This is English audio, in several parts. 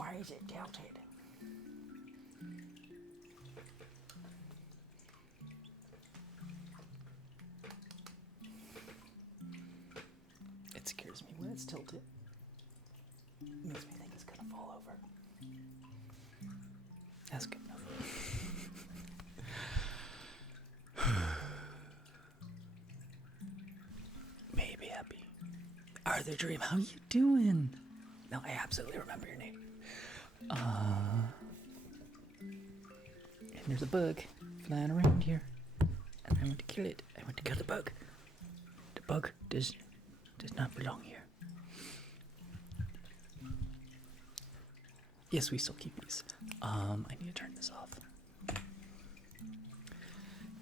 Why is it tilted? It scares me when it's tilted. It makes me think it's gonna fall over. That's good enough. May you be happy. Arthur Dream, how you doing? No, I absolutely remember your name. And there's a bug flying around here. And I want to kill it. I want to kill the bug. The bug does not belong here. Yes, we still keep these. I need to turn this off.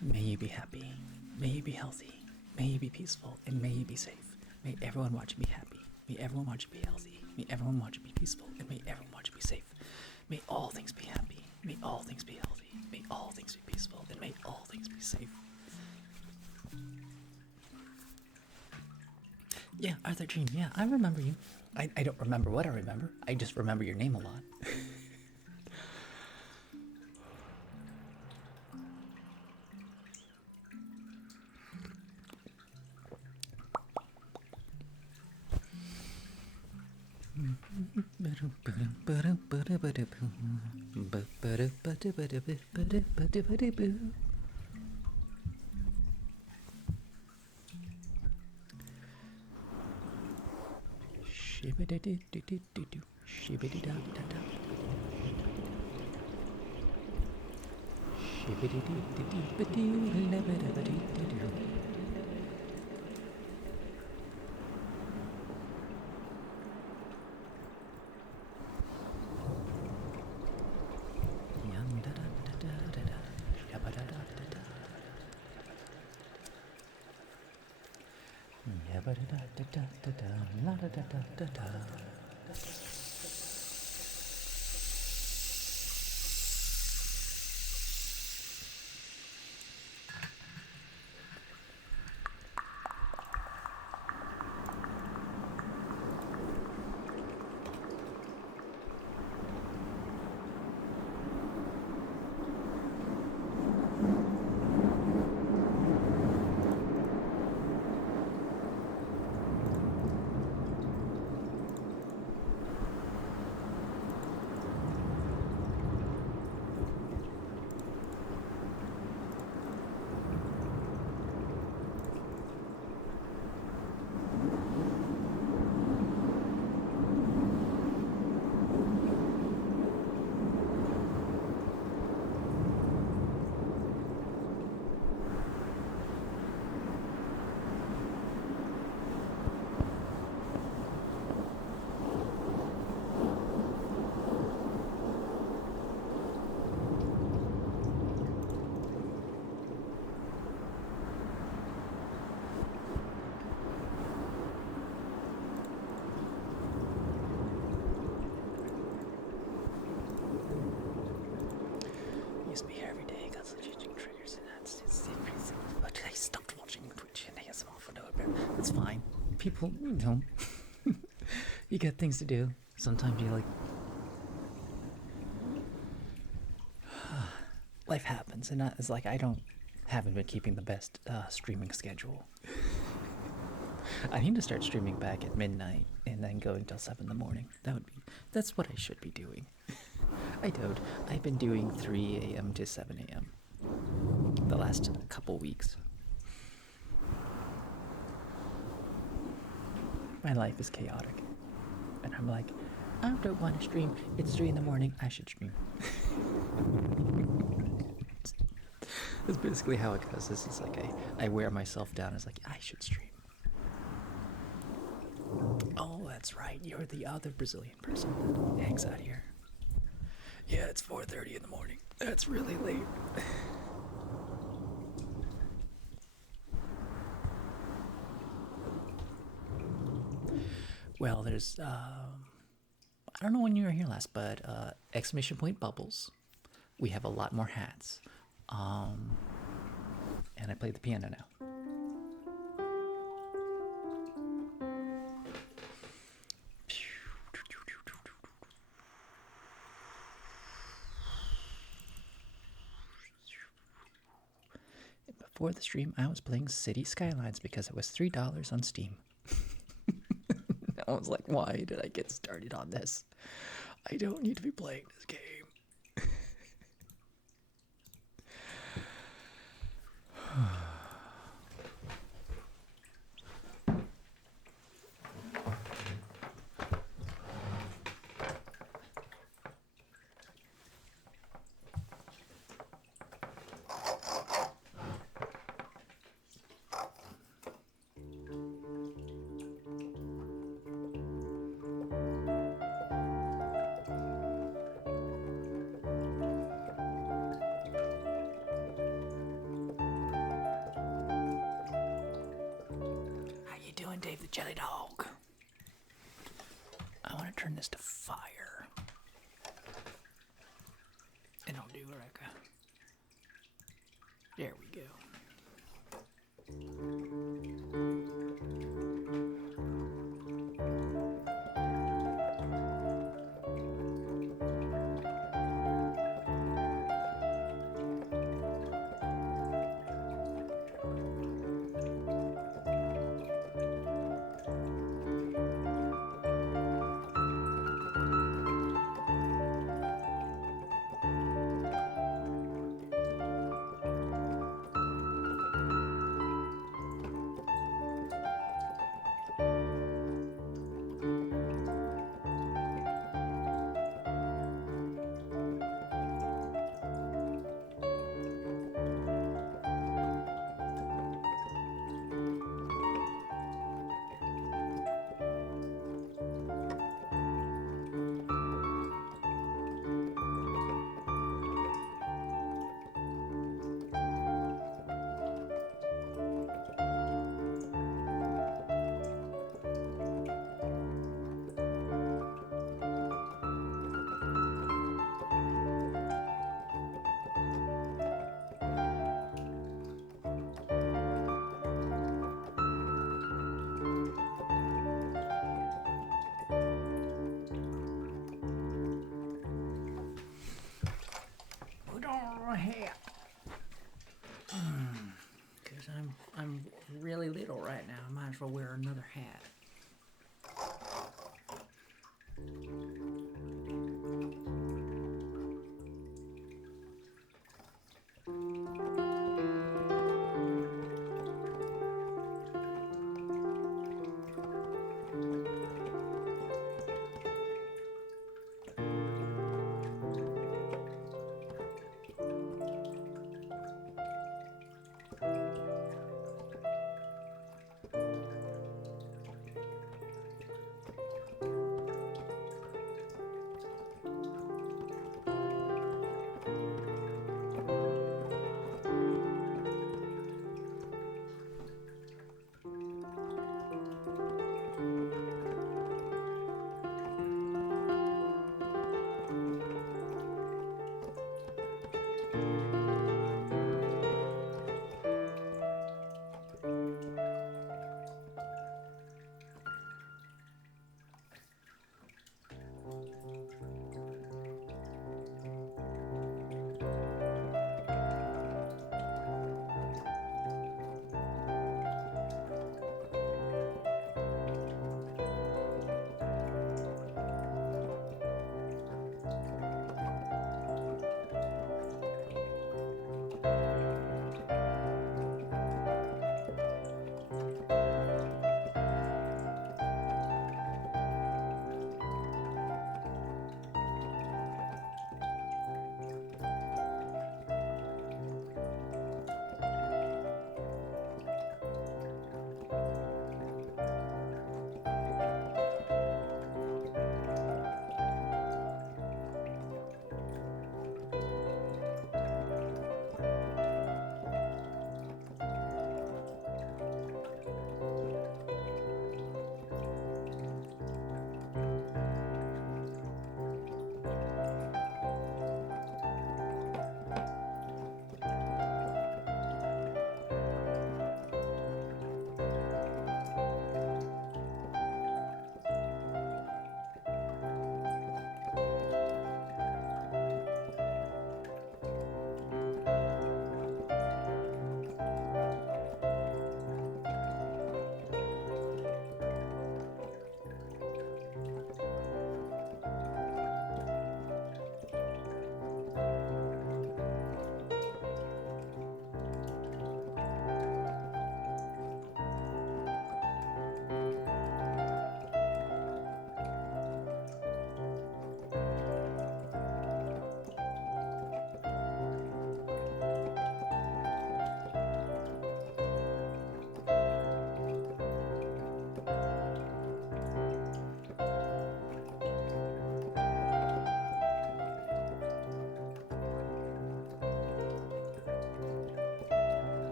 May you be happy. May you be healthy. May you be peaceful. And may you be safe. May everyone watch you be happy. May everyone watch you be healthy. May everyone watch you be peaceful. And may everyone watch you be safe. May all things be happy. May all things be healthy. May all things be peaceful. And may all things be safe. Yeah, Arthur Dream. Yeah, I remember you. I don't remember what I remember. I just remember your name a lot. Used to be here every day, got such itching triggers, and it's crazy. But I stopped watching Twitch and ASMR for no apparent. It's fine. People, you know, you got things to do. Sometimes you like. Life happens, and it's like I haven't been keeping the best streaming schedule. I need to start streaming back at midnight and then go until 7 in the morning. That's what I should be doing. I don't. I've been doing 3 a.m. to 7 a.m. the last couple weeks. My life is chaotic. And I'm like, I don't want to stream. It's 3 in the morning. I should stream. That's basically how it goes. This is like I wear myself down as like, I should stream. Oh, that's right. You're the other Brazilian person that hangs out here. Yeah, it's 4:30 in the morning. That's really late. Well, there's I don't know when you were here last, but exclamation point bubbles. We have a lot more hats. And I play the piano now. before the stream, I was playing City Skylines because it was $3 on Steam. I was like, why did I get started on this? I don't need to be playing this game. How you doing, Dave the Jelly Dog? I want to turn this to fire. And I'll do like a... There we go. Put on a hat. Because I'm really little right now. I might as well wear another hat.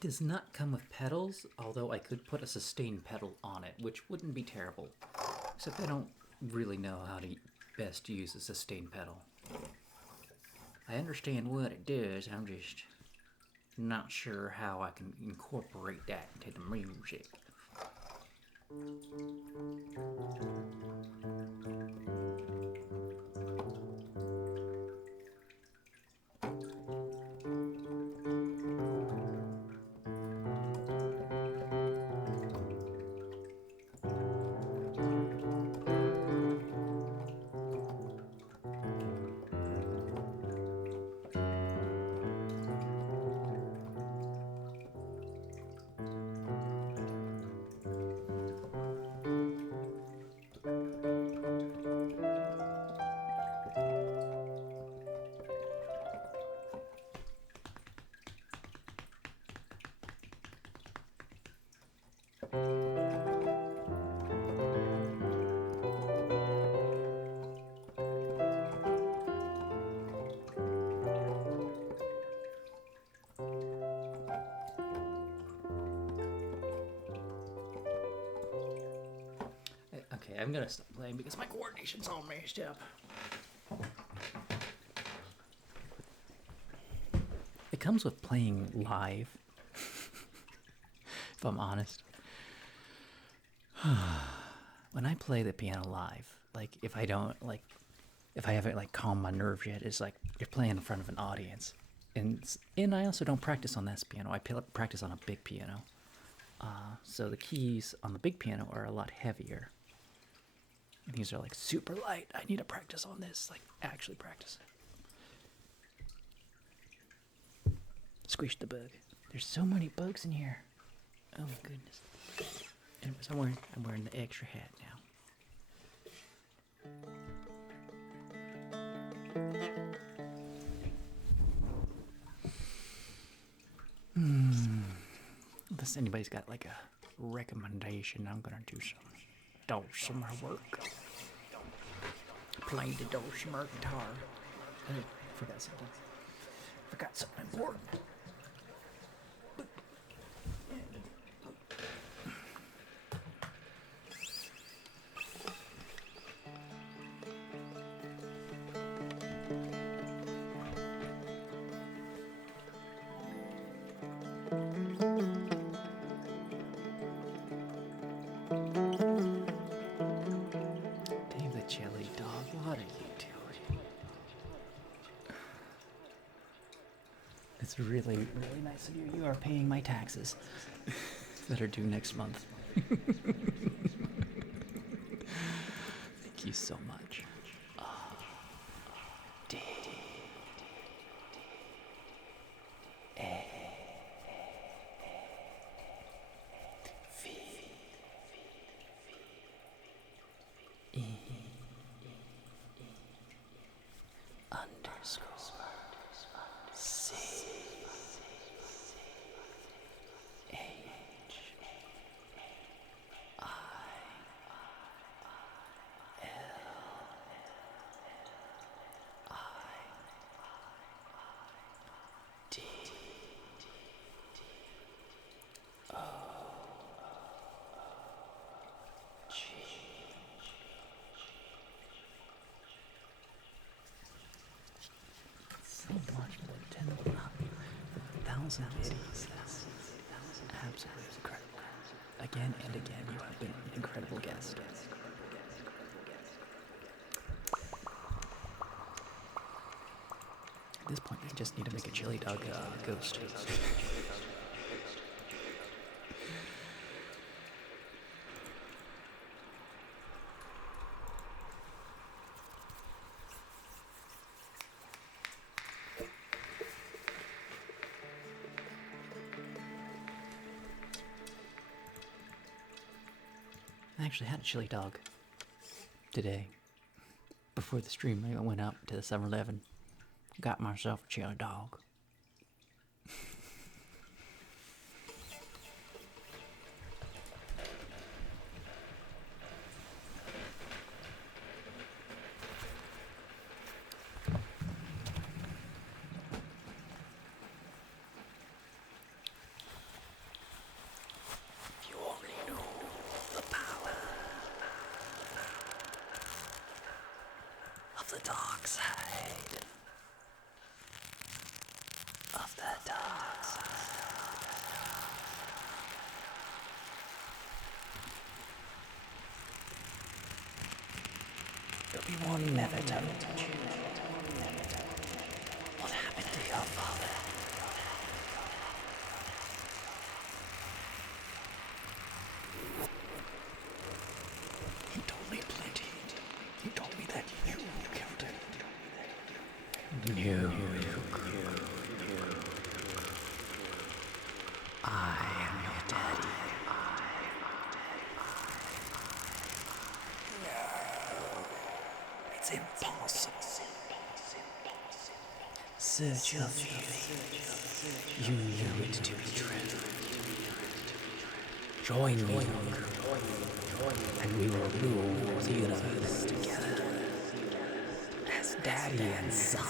It does not come with pedals, although I could put a sustain pedal on it, which wouldn't be terrible. Except I don't really know how to best use a sustain pedal. I understand what it does, I'm just not sure how I can incorporate that into the music. Okay, I'm gonna stop playing because my coordination's all messed up. It comes with playing live, if I'm honest. When I play the piano live, like if I haven't like calmed my nerves yet, it's like you're playing in front of an audience, and I also don't practice on this piano. I practice on a big piano, so the keys on the big piano are a lot heavier. These are like super light. I need to practice on this, like actually practice. Squish the bug. There's so many bugs in here. Oh my goodness. Anyways, I'm wearing the extra hat now. Unless anybody's got like a recommendation, I'm gonna do some dulcimer work. Playing the dulcimer guitar. I forgot something. Forgot something important. Dave the Chili Dog, what are you doing? It's really, really nice of you. You are paying my taxes that are due next month. Thank you so much. D. A. V. E. Underscore. C. H. I. L. D. O. G. So much more than 1,000 kitties. That's absolutely incredible. Again and again, you have been an incredible guest. At this point, I just need to make a chili dog ghost. I actually had a chili dog today. Before the stream, I went out to the 7-Eleven, got myself a chili dog. of the dark side. Of the dark side. There'll be one never told you. What happened to your father? He told me plenty. He told me that you killed him. No. I am your daddy. No. It's impossible. Search your feelings. You know it to be true. Join me, and we will rule the universe together as daddy and son.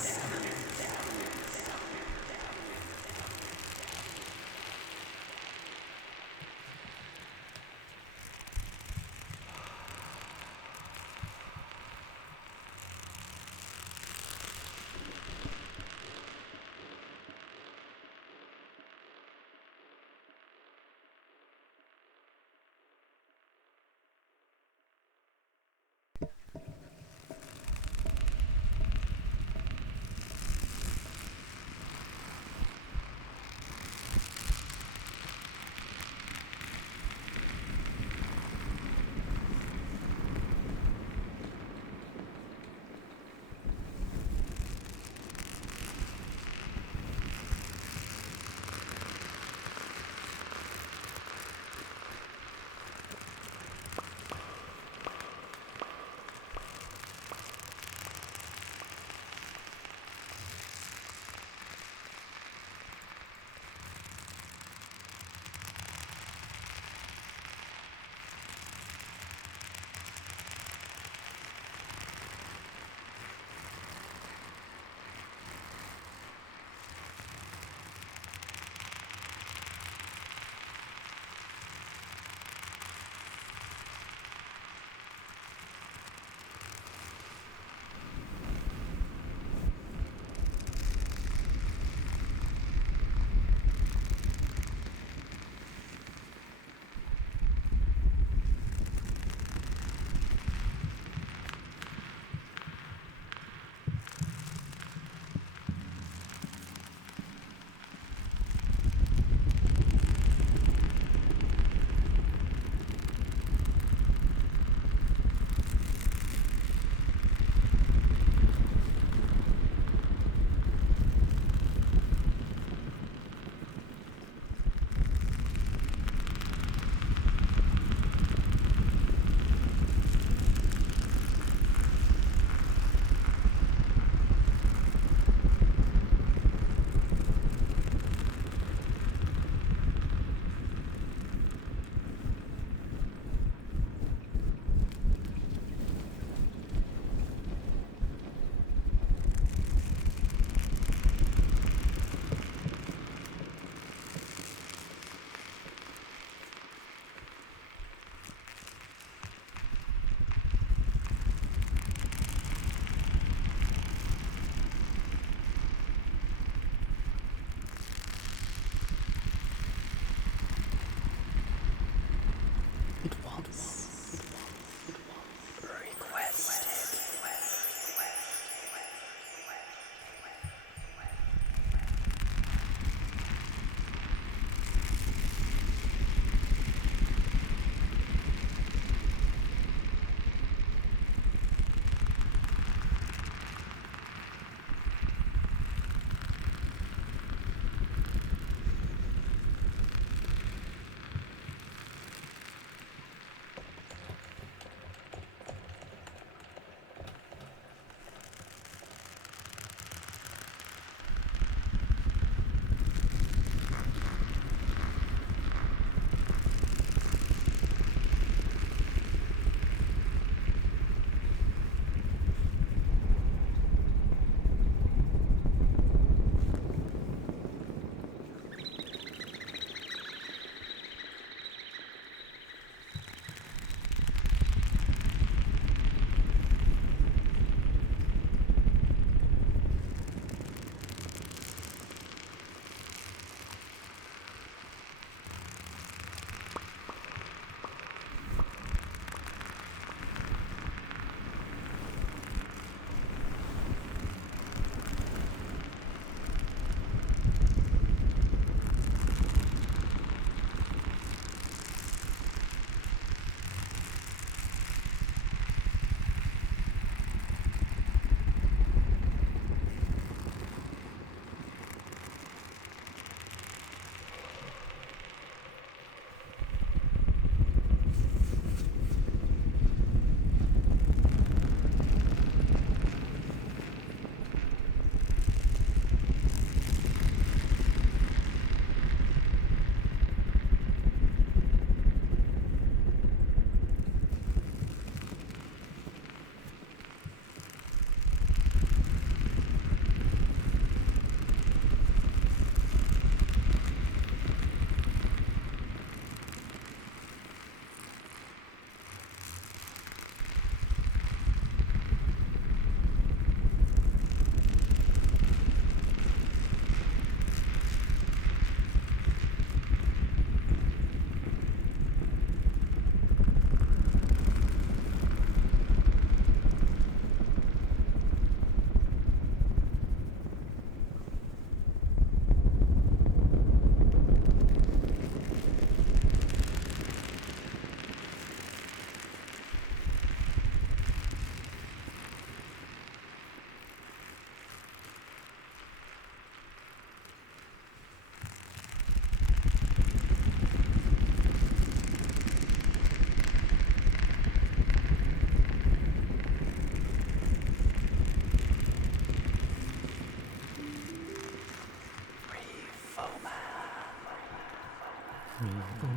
Rainbow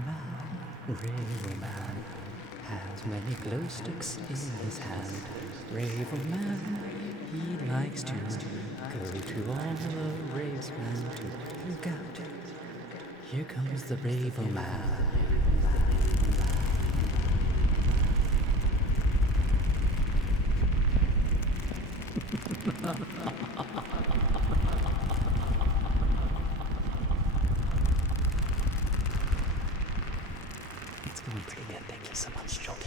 Man has many glow sticks in his hand. Rainbow Man, he likes to go to all the raves and to look out. Here comes the Rainbow Man. It's going pretty good. Thank you so much, Jolie.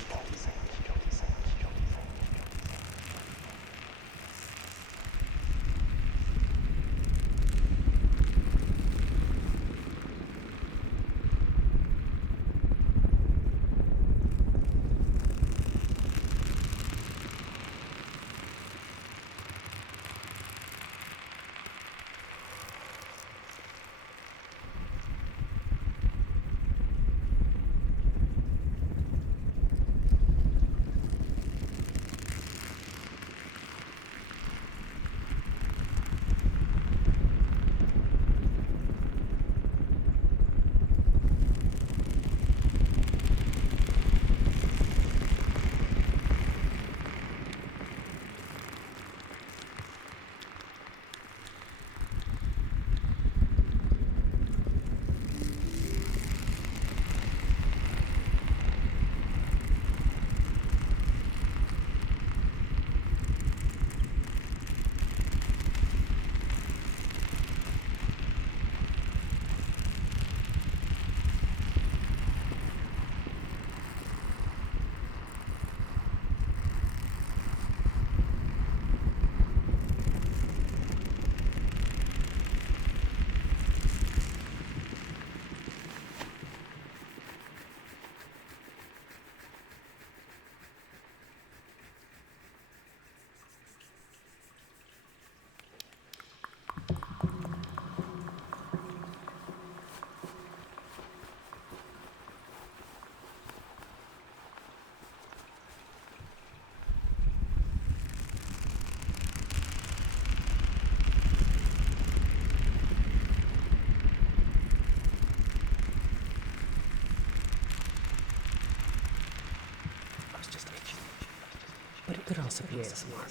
But it could also be ASMR.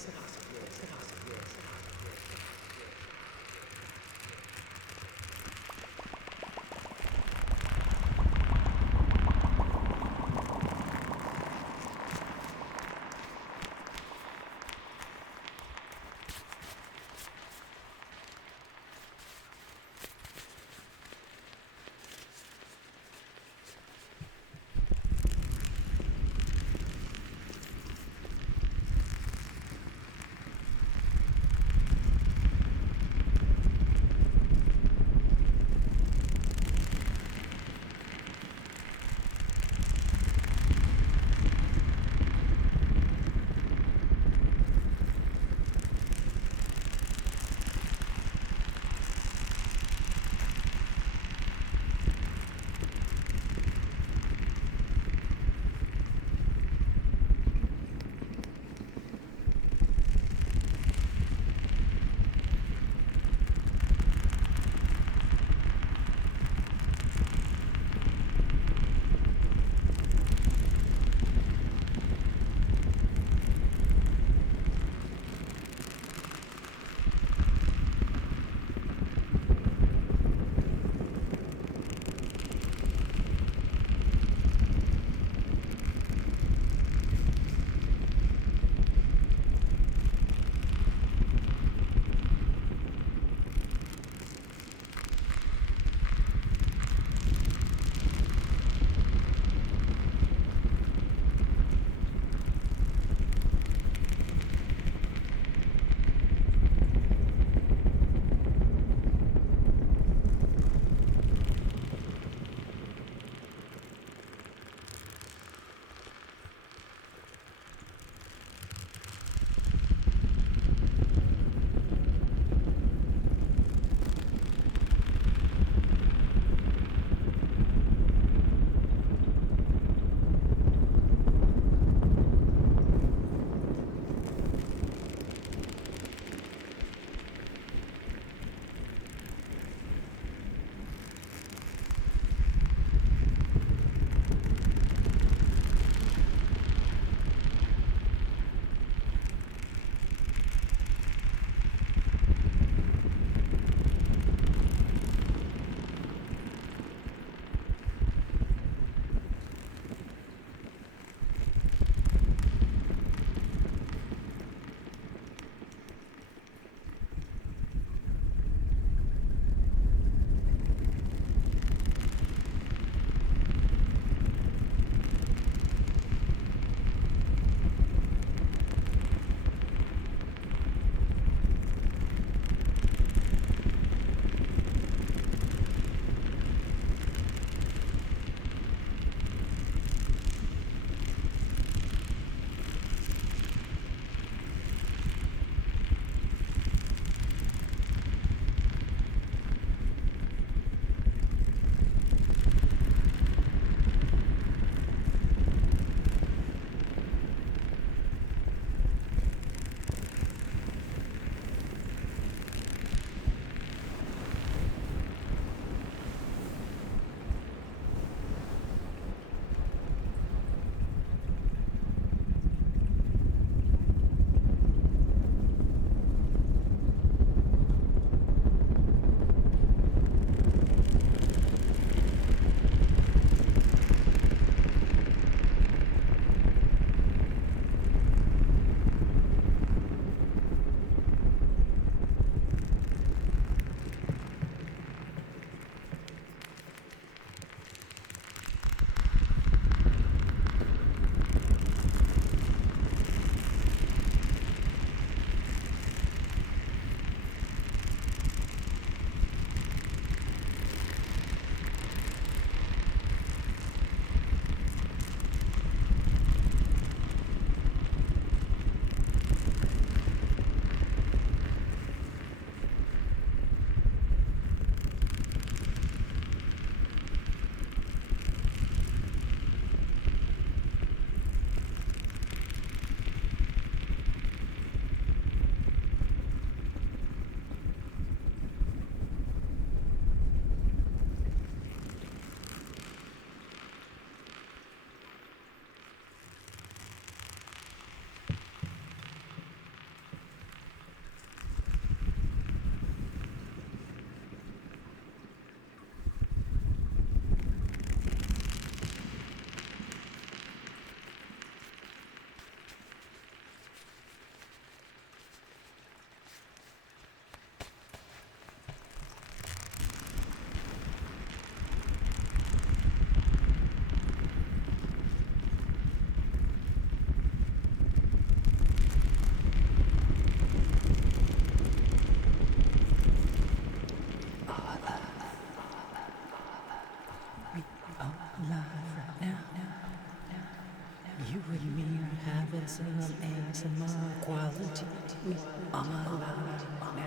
ASMR quality. We all about it.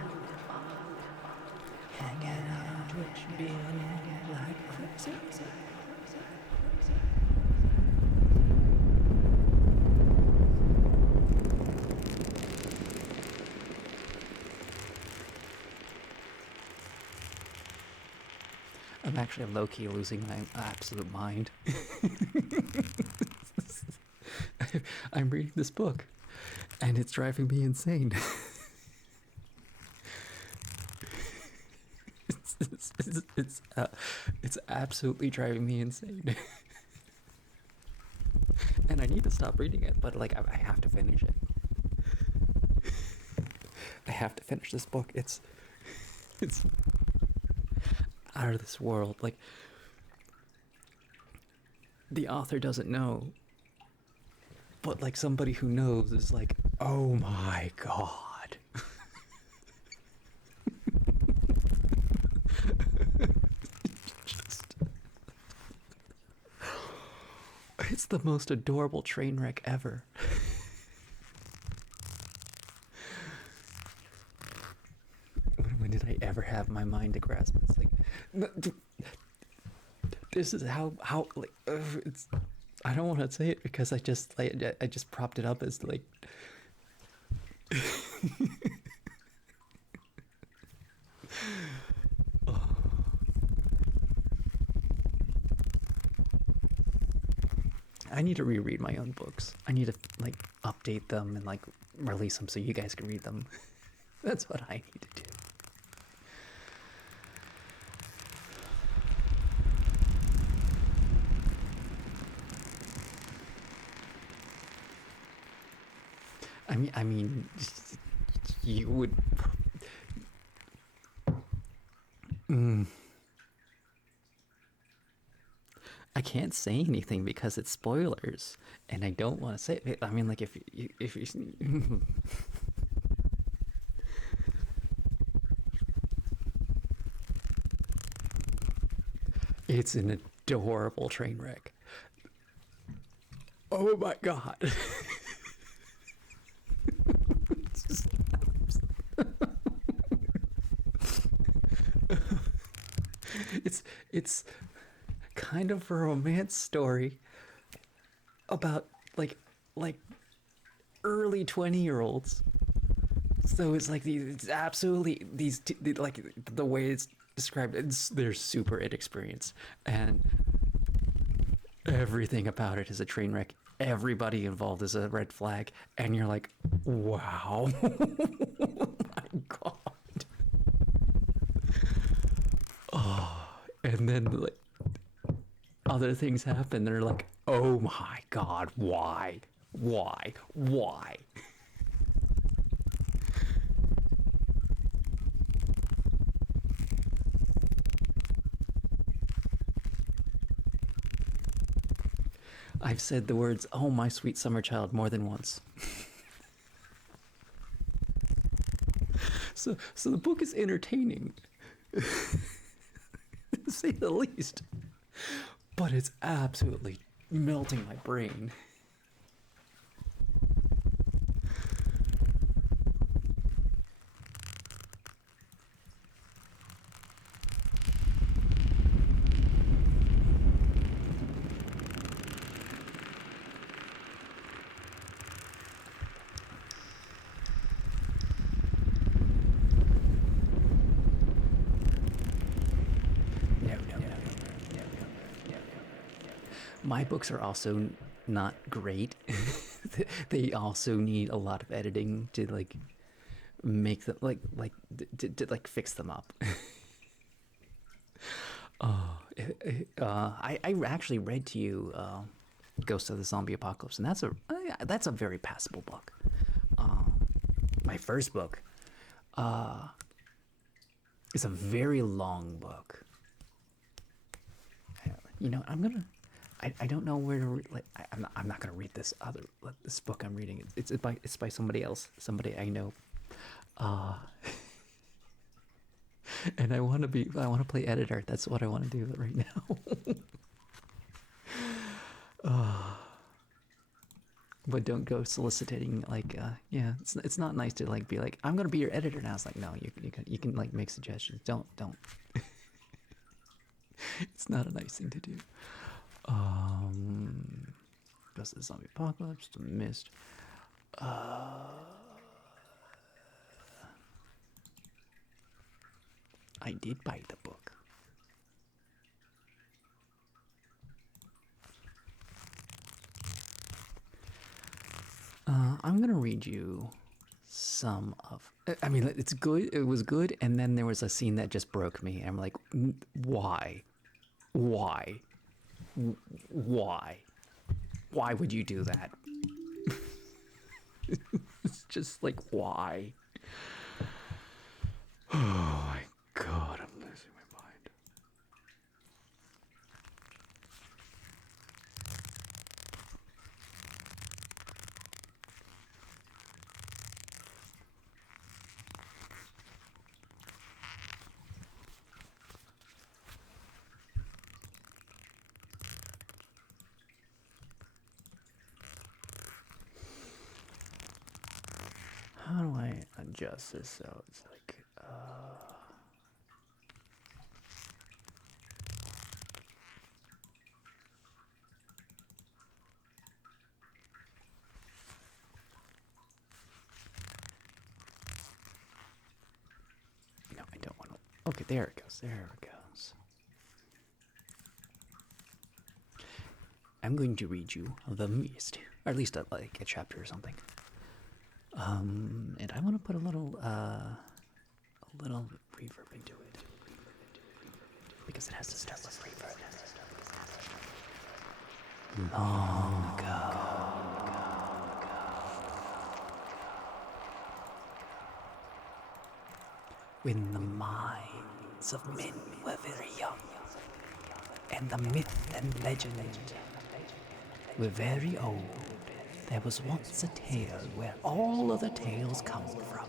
Hanging out on Twitch, being like crazy. I'm actually low-key losing my absolute mind. I'm reading this book, and it's driving me insane. It's absolutely driving me insane. And I need to stop reading it, but like I have to finish it. I have to finish this book. It's out of this world. Like, the author doesn't know, but like somebody who knows is like, oh my god. Just, it's the most adorable train wreck ever. When did I ever have my mind to grasp? It's like, this is how like it's. I don't want to say it because I just propped it up as like. I need to reread my own books. I need to like update them and like release them so you guys can read them. That's what I need to do. I mean, you would. I can't say anything because it's spoilers, and I don't want to say it. I mean, like if you it's an adorable train wreck. Oh my god. It's kind of a romance story about like early 20-year-olds. So it's like it's absolutely like the way it's described. They're super inexperienced, and everything about it is a train wreck. Everybody involved is a red flag, and you're like, wow. My god. Oh, and then like other things happen. They're like, oh my god, why? I've said the words, oh my sweet summer child, more than once. So the book is entertaining, to say the least. But it's absolutely melting my brain. My books are also not great. They also need a lot of editing to like make them to like fix them up. I actually read to you Ghost of the Zombie Apocalypse, and that's a very passable book. My first book is a very long book. You know, I don't know where to I'm not gonna read this book I'm reading. It's by somebody else, somebody I know. And I want to play editor. That's what I want to do right now. But don't go soliciting like yeah, it's not nice to like be like I'm gonna be your editor now. It's like no, you can like make suggestions. Don't. It's not a nice thing to do. Ghost of the Zombie Apocalypse, The Mist. I did buy the book. I'm gonna read you some of. I mean, it's good. It was good, and then there was a scene that just broke me. And I'm like, why, why, why, why would you do that? It's just like why. Oh my god, I'm losing my mind. How do I adjust this so it's like, no, I don't want to. Okay, there it goes. There it goes. I'm going to read you The Mist, or at least like a chapter or something. And I want to put a little reverb into it because it has to start with reverb. Long ago, when the minds of men were very young, and the myth and legend were very old, there was once a tale where all other tales come from.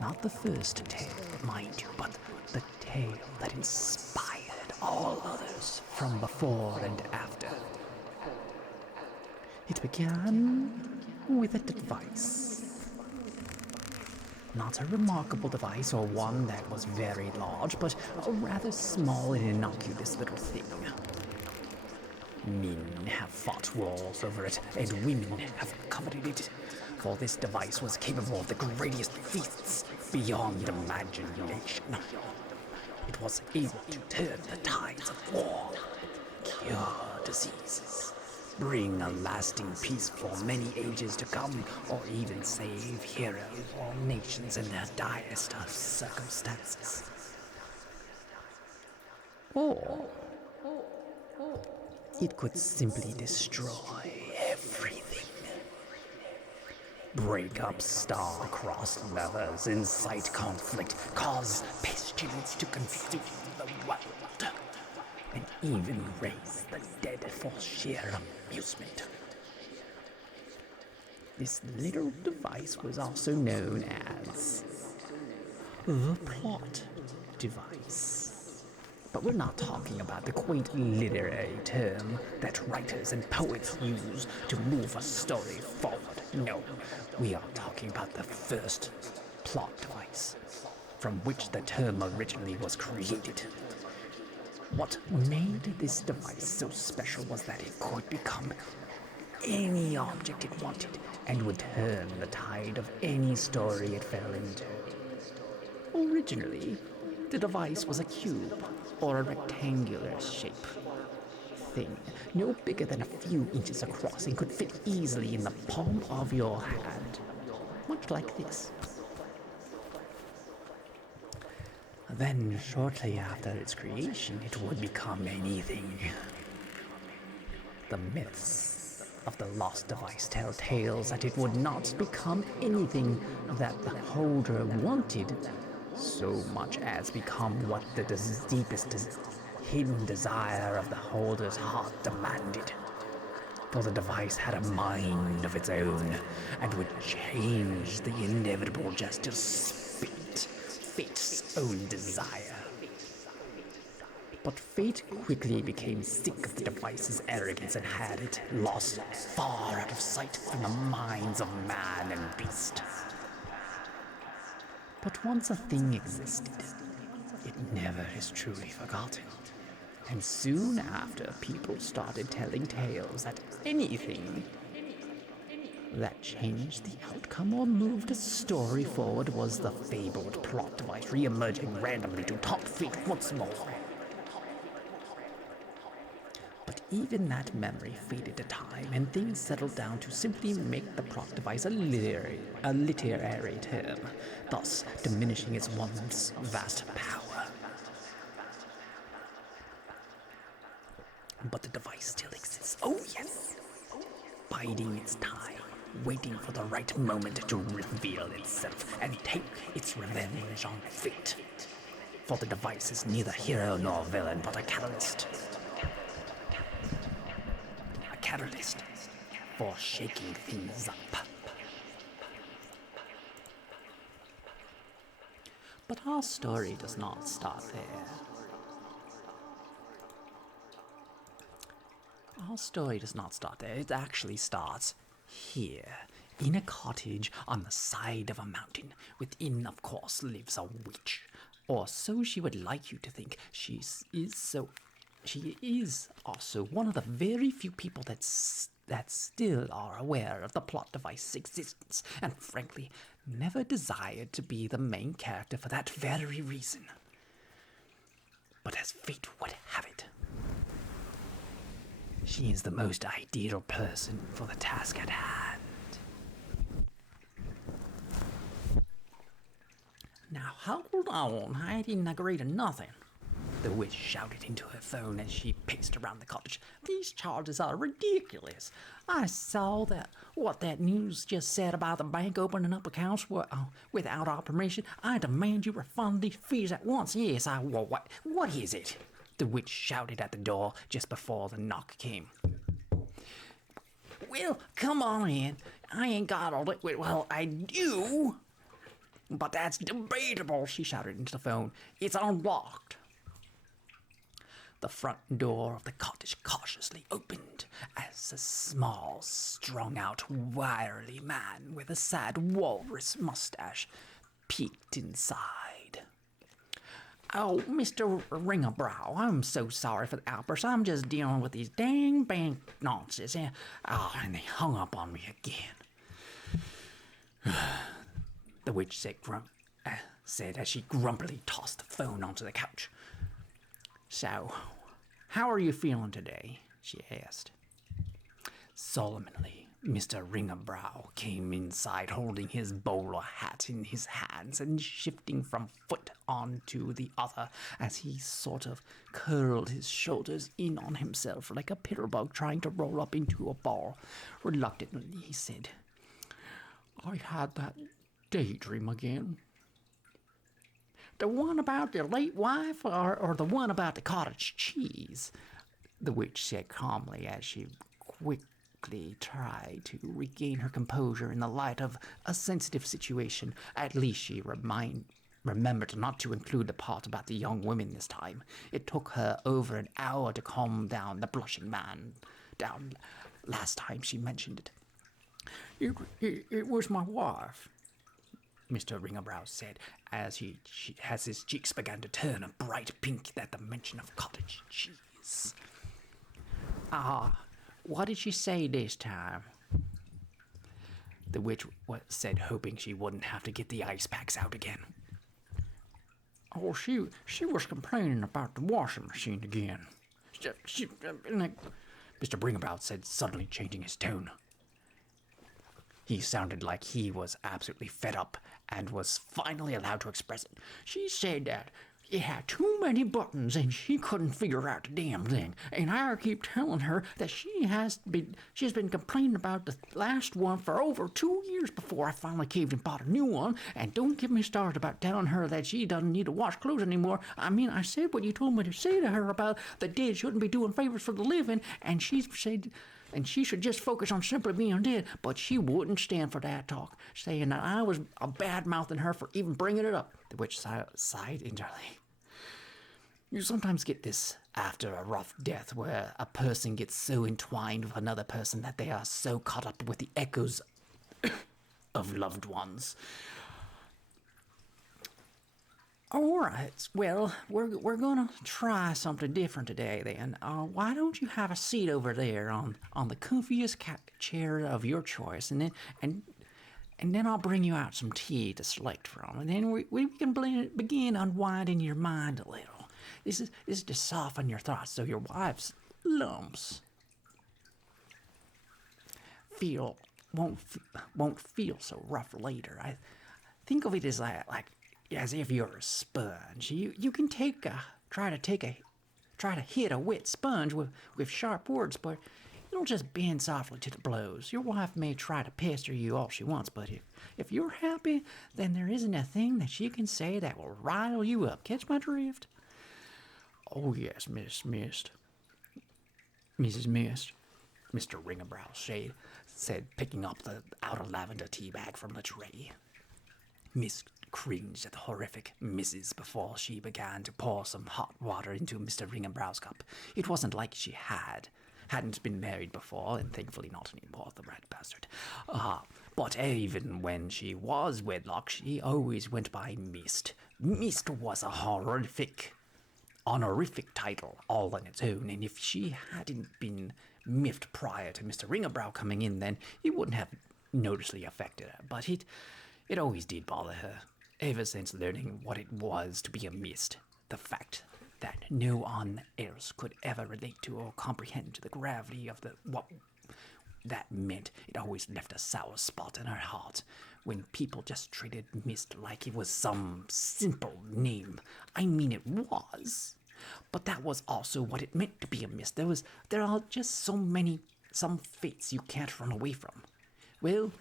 Not the first tale, mind you, but the tale that inspired all others from before and after. It began with a device. Not a remarkable device or one that was very large, but a rather small and innocuous little thing. Men have fought wars over it, and women have coveted it, for this device was capable of the greatest feats beyond imagination. It was able to turn the tides of war, cure diseases, bring a lasting peace for many ages to come, or even save heroes or nations in their direst of circumstances. Or it could simply destroy everything. Break up star-crossed lovers, incite conflict, cause pestilence to consume the world, and even raise the dead for sheer amusement. This little device was also known as the plot device. But we're not talking about the quaint literary term that writers and poets use to move a story forward. No, we are talking about the first plot device, from which the term originally was created. What made this device so special was that it could become any object it wanted and would turn the tide of any story it fell into. Originally, the device was a cube or a rectangular shape thing, no bigger than a few inches across, and could fit easily in the palm of your hand, much like this. Then, shortly after its creation, it would become anything. The myths of the lost device tell tales that it would not become anything that the holder wanted, so much as become what the deepest hidden desire of the holder's heart demanded. For the device had a mind of its own, and would change the inevitable just to spit fate's own desire. But fate quickly became sick of the device's arrogance and had it lost far out of sight from the minds of man and beast. But once a thing existed, it never is truly forgotten. And soon after, people started telling tales that anything that changed the outcome or moved a story forward was the fabled plot device re-emerging randomly to taunt fate once more. But even that memory faded to time, and things settled down to simply make the plot device a literary term, thus diminishing its once vast power. But the device still exists. Oh yes! Biding its time, waiting for the right moment to reveal itself and take its revenge on fate. For the device is neither hero nor villain, but a catalyst. A catalyst for shaking things up. But our story does not start there. Our story does not start there. It actually starts here, in a cottage on the side of a mountain. Within, of course, lives a witch. Or so she would like you to think. She is also one of the very few people that still are aware of the plot device's existence, and frankly, never desired to be the main character for that very reason. But as fate would have it, she is the most ideal person for the task at hand. Now hold on, I didn't agree to nothing, the witch shouted into her phone as she paced around the cottage. These charges are ridiculous. I saw what that news just said about the bank opening up accounts without our permission. I demand you refund these fees at once. Yes, I will. What is it? The witch shouted at the door just before the knock came. Well, come on in. I ain't got all it. Well, I do. But that's debatable, she shouted into the phone. It's unlocked. The front door of the cottage cautiously opened as a small, strung-out, wiry man with a sad walrus mustache peeked inside. Oh, Mr. Ringerbrow, I'm so sorry for the outburst. I'm just dealing with these dang bank nonsense. And they hung up on me again. The witch said as she grumpily tossed the phone onto the couch. So, how are you feeling today? She asked. Solemnly, Mr. Ringerbrow came inside holding his bowler hat in his hands and shifting from foot onto the other as he sort of curled his shoulders in on himself like a pitterbug trying to roll up into a ball. Reluctantly, he said, I had that daydream again. The one about your late wife or the one about the cottage cheese? The witch said calmly as she quickly tried to regain her composure in the light of a sensitive situation. At least she remembered not to include the part about the young women this time. It took her over an hour to calm down the blushing man down last time she mentioned it. It was my wife, Mr. Ringerbrow said, as his cheeks began to turn a bright pink at the mention of cottage cheese. What did she say this time? The witch said, hoping she wouldn't have to get the ice packs out again. Oh, she was complaining about the washing machine again. Mr. Ringerbrow said, suddenly changing his tone. He sounded like he was absolutely fed up and was finally allowed to express it. She said that it had too many buttons and she couldn't figure out the damn thing. And I keep telling her that she's been complaining about the last one for over 2 years before I finally caved and bought a new one. And don't get me started about telling her that she doesn't need to wash clothes anymore. I mean, I said what you told me to say to her about the dead shouldn't be doing favors for the living, and she said and she should just focus on simply being dead, but she wouldn't stand for that talk, saying that I was a bad-mouthing her for even bringing it up. The witch sighed internally. You sometimes get this after a rough death where a person gets so entwined with another person that they are so caught up with the echoes of loved ones. All right. Well, we're gonna try something different today. Then, why don't you have a seat over there on the comfiest chair of your choice, and then I'll bring you out some tea to select from, and then we can begin unwinding your mind a little. This is to soften your thoughts so your wife's lumps feel won't feel so rough later. I think of it as like as if you're a sponge. You can try to hit a wet sponge with sharp words, but it'll just bend softly to the blows. Your wife may try to pester you all she wants, but if you're happy, then there isn't a thing that she can say that will rile you up. Catch my drift? Oh yes, Mrs. Mist, Mr. Ringerbrow said, picking up the outer lavender tea bag from the tray. Miss cringed at the horrific Mrs. before she began to pour some hot water into Mr. Ringenbrow's cup. It wasn't like she hadn't been married before, and thankfully not anymore, the rat bastard. But even when she was wedlock, she always went by Mist. Mist was a honorific title all on its own, and if she hadn't been miffed prior to Mr. Ringerbrow coming in, then it wouldn't have noticeably affected her, but it always did bother her, ever since learning what it was to be a Mist. The fact that no one else could ever relate to or comprehend the gravity of what that meant. It always left a sour spot in her heart when people just treated Mist like it was some simple name. I mean, it was. But that was also what it meant to be a Mist. There are just some fates you can't run away from. Well,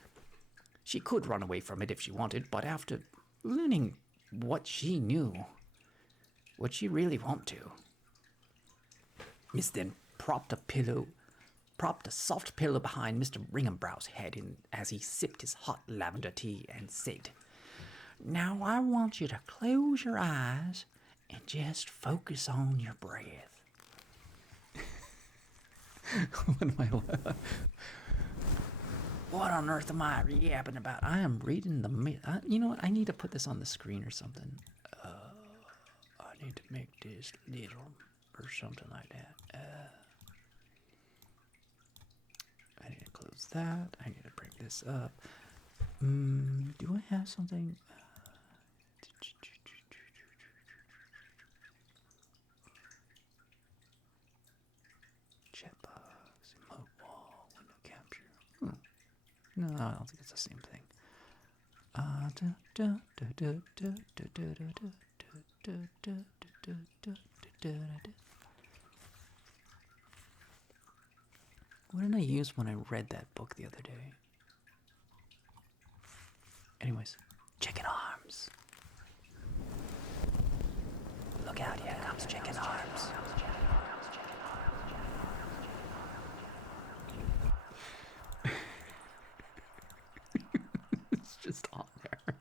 she could run away from it if she wanted, but after learning what she knew, would she really want to? Miss then propped a soft pillow behind Mr. Ringenbrow's head as he sipped his hot lavender tea and said, "Now I want you to close your eyes and just focus on your breath." What on earth am I yapping about? I am reading you know what? I need to put this on the screen or something. I need to make this little or something like that. I need to close that. I need to bring this up. Do I have something? Chatbox, emote wall, window capture. No, I don't think it's the same thing. What did I use when I read that book the other day? Anyways, chicken arms. Look out, here comes chicken arms. It's just on there.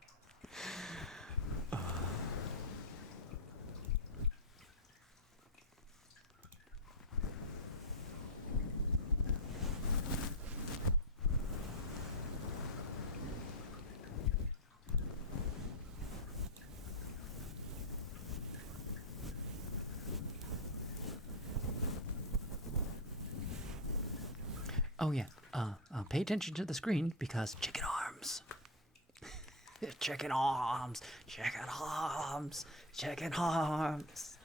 Oh yeah, pay attention to the screen because chicken arms. Chicken arms, chicken arms, chicken arms.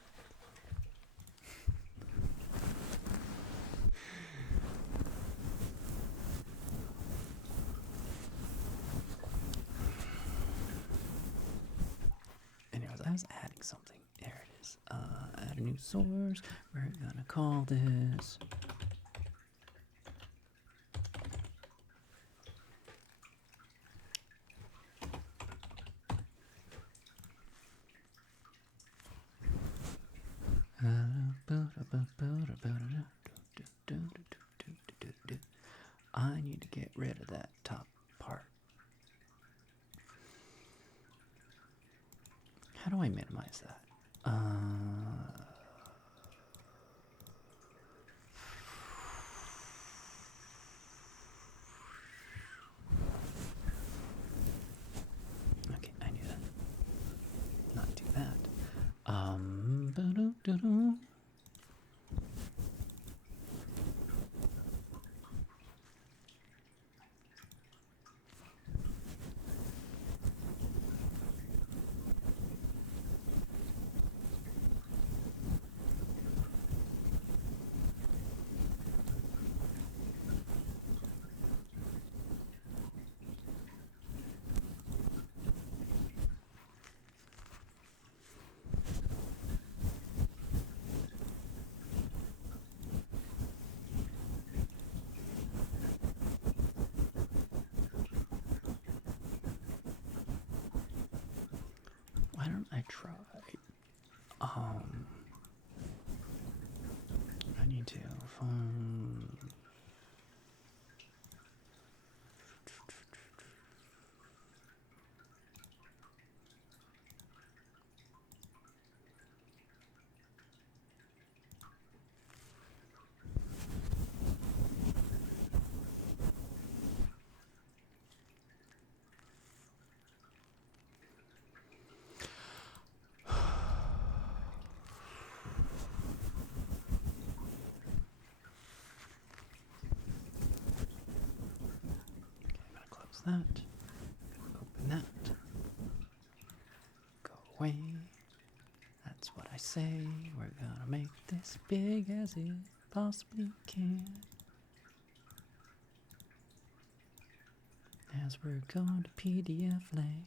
Anyways, I was adding something. There it is. Add a new source. We're gonna call this. I need to get rid of that top part. How do I minimize that? Do-do. Why don't I try? I need to find. That. Open that. Go away. That's what I say. We're gonna make this big as it possibly can. As we're going to PDF land.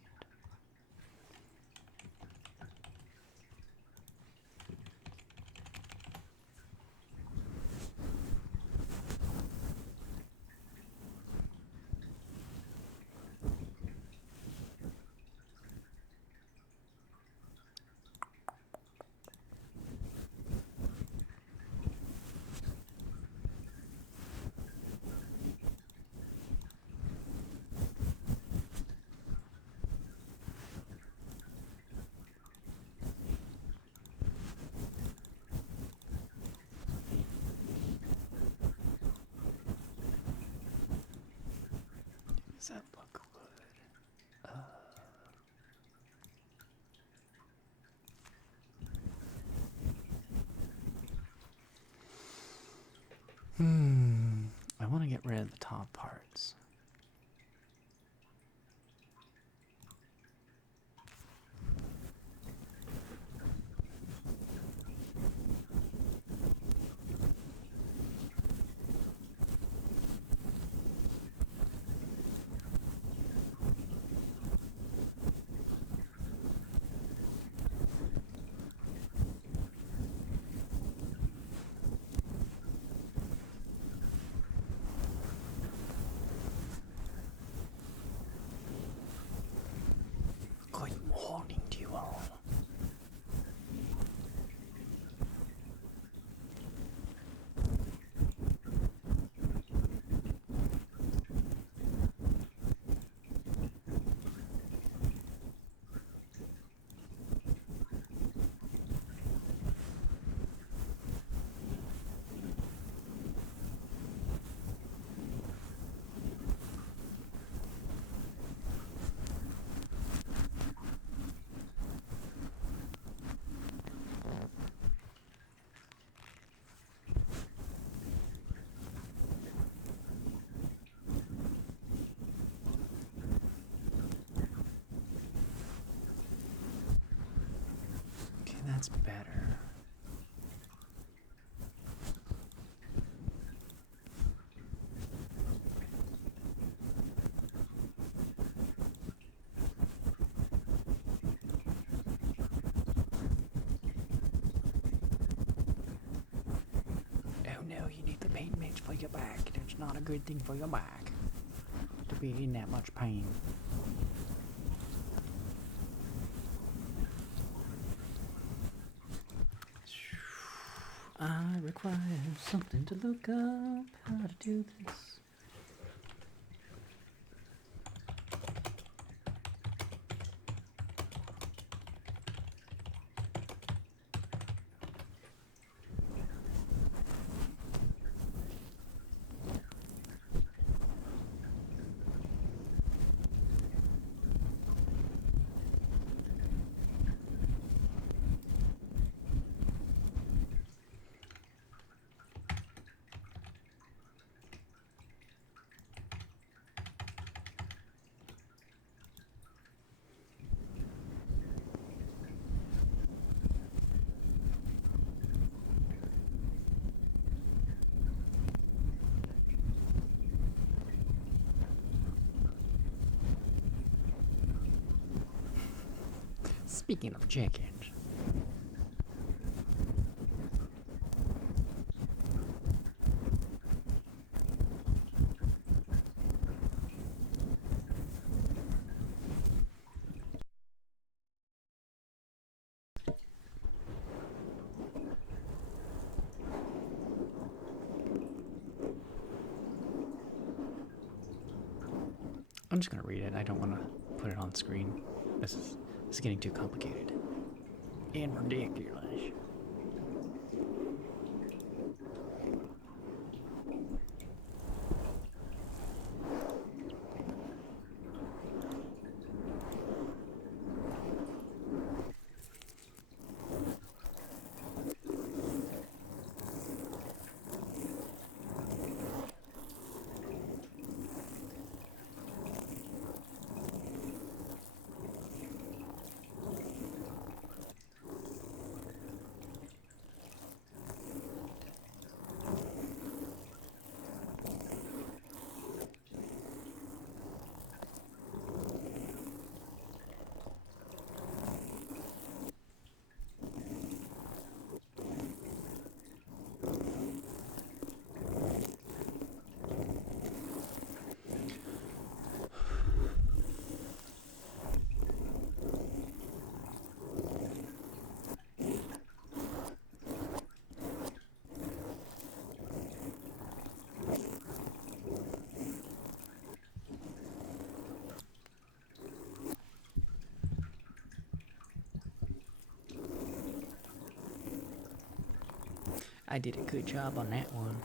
Does that look good? I want to get rid of the top parts. Good morning to you all. Okay, that's better. Oh no, you need the paint mix for your back. That's not a good thing for your back. To be in that much pain. I require something to look up how to do this. Speaking of chickens. I'm just gonna read it. I don't want to put it on screen. This is getting too complicated and ridiculous. I did a good job on that one.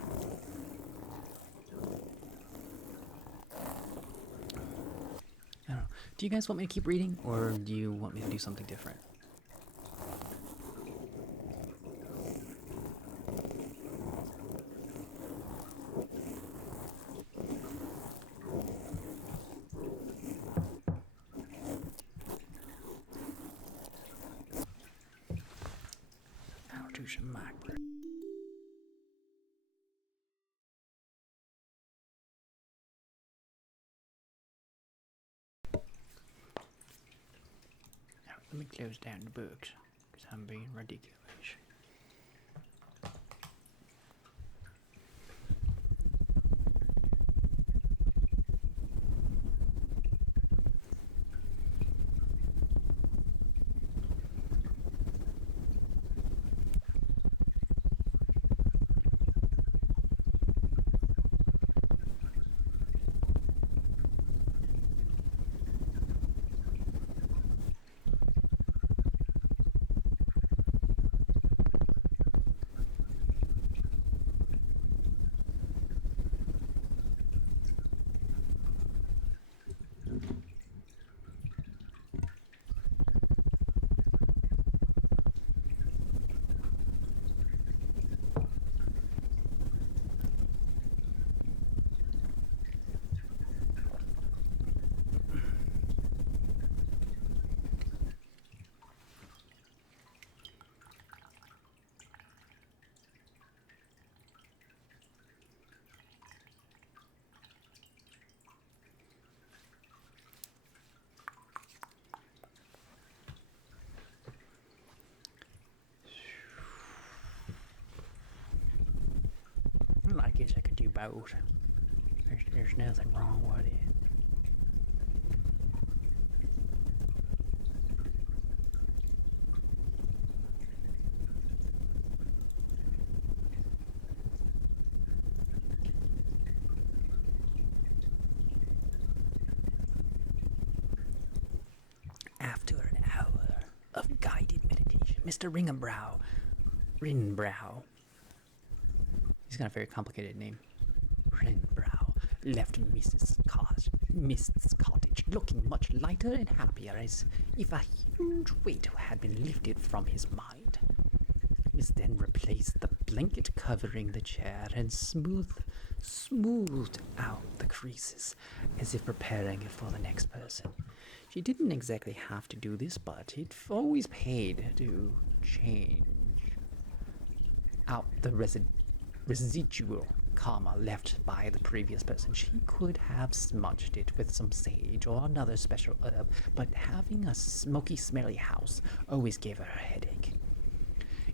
I don't know. Do you guys want me to keep reading, or do you want me to do something different? I'll do some mic. Let me close down the books, because I'm being ridiculous. Well, I guess I could do both. There's nothing wrong with it. After an hour of guided meditation, Mr. Ringbrow, he's got a very complicated name. Ringbrow left Mist's cottage looking much lighter and happier, as if a huge weight had been lifted from his mind. Miss then replaced the blanket covering the chair and smoothed out the creases, as if preparing it for the next person. She didn't exactly have to do this, but it always paid to change out the residual comma left by the previous person. She could have smudged it with some sage or another special herb, but having a smoky, smelly house always gave her a headache.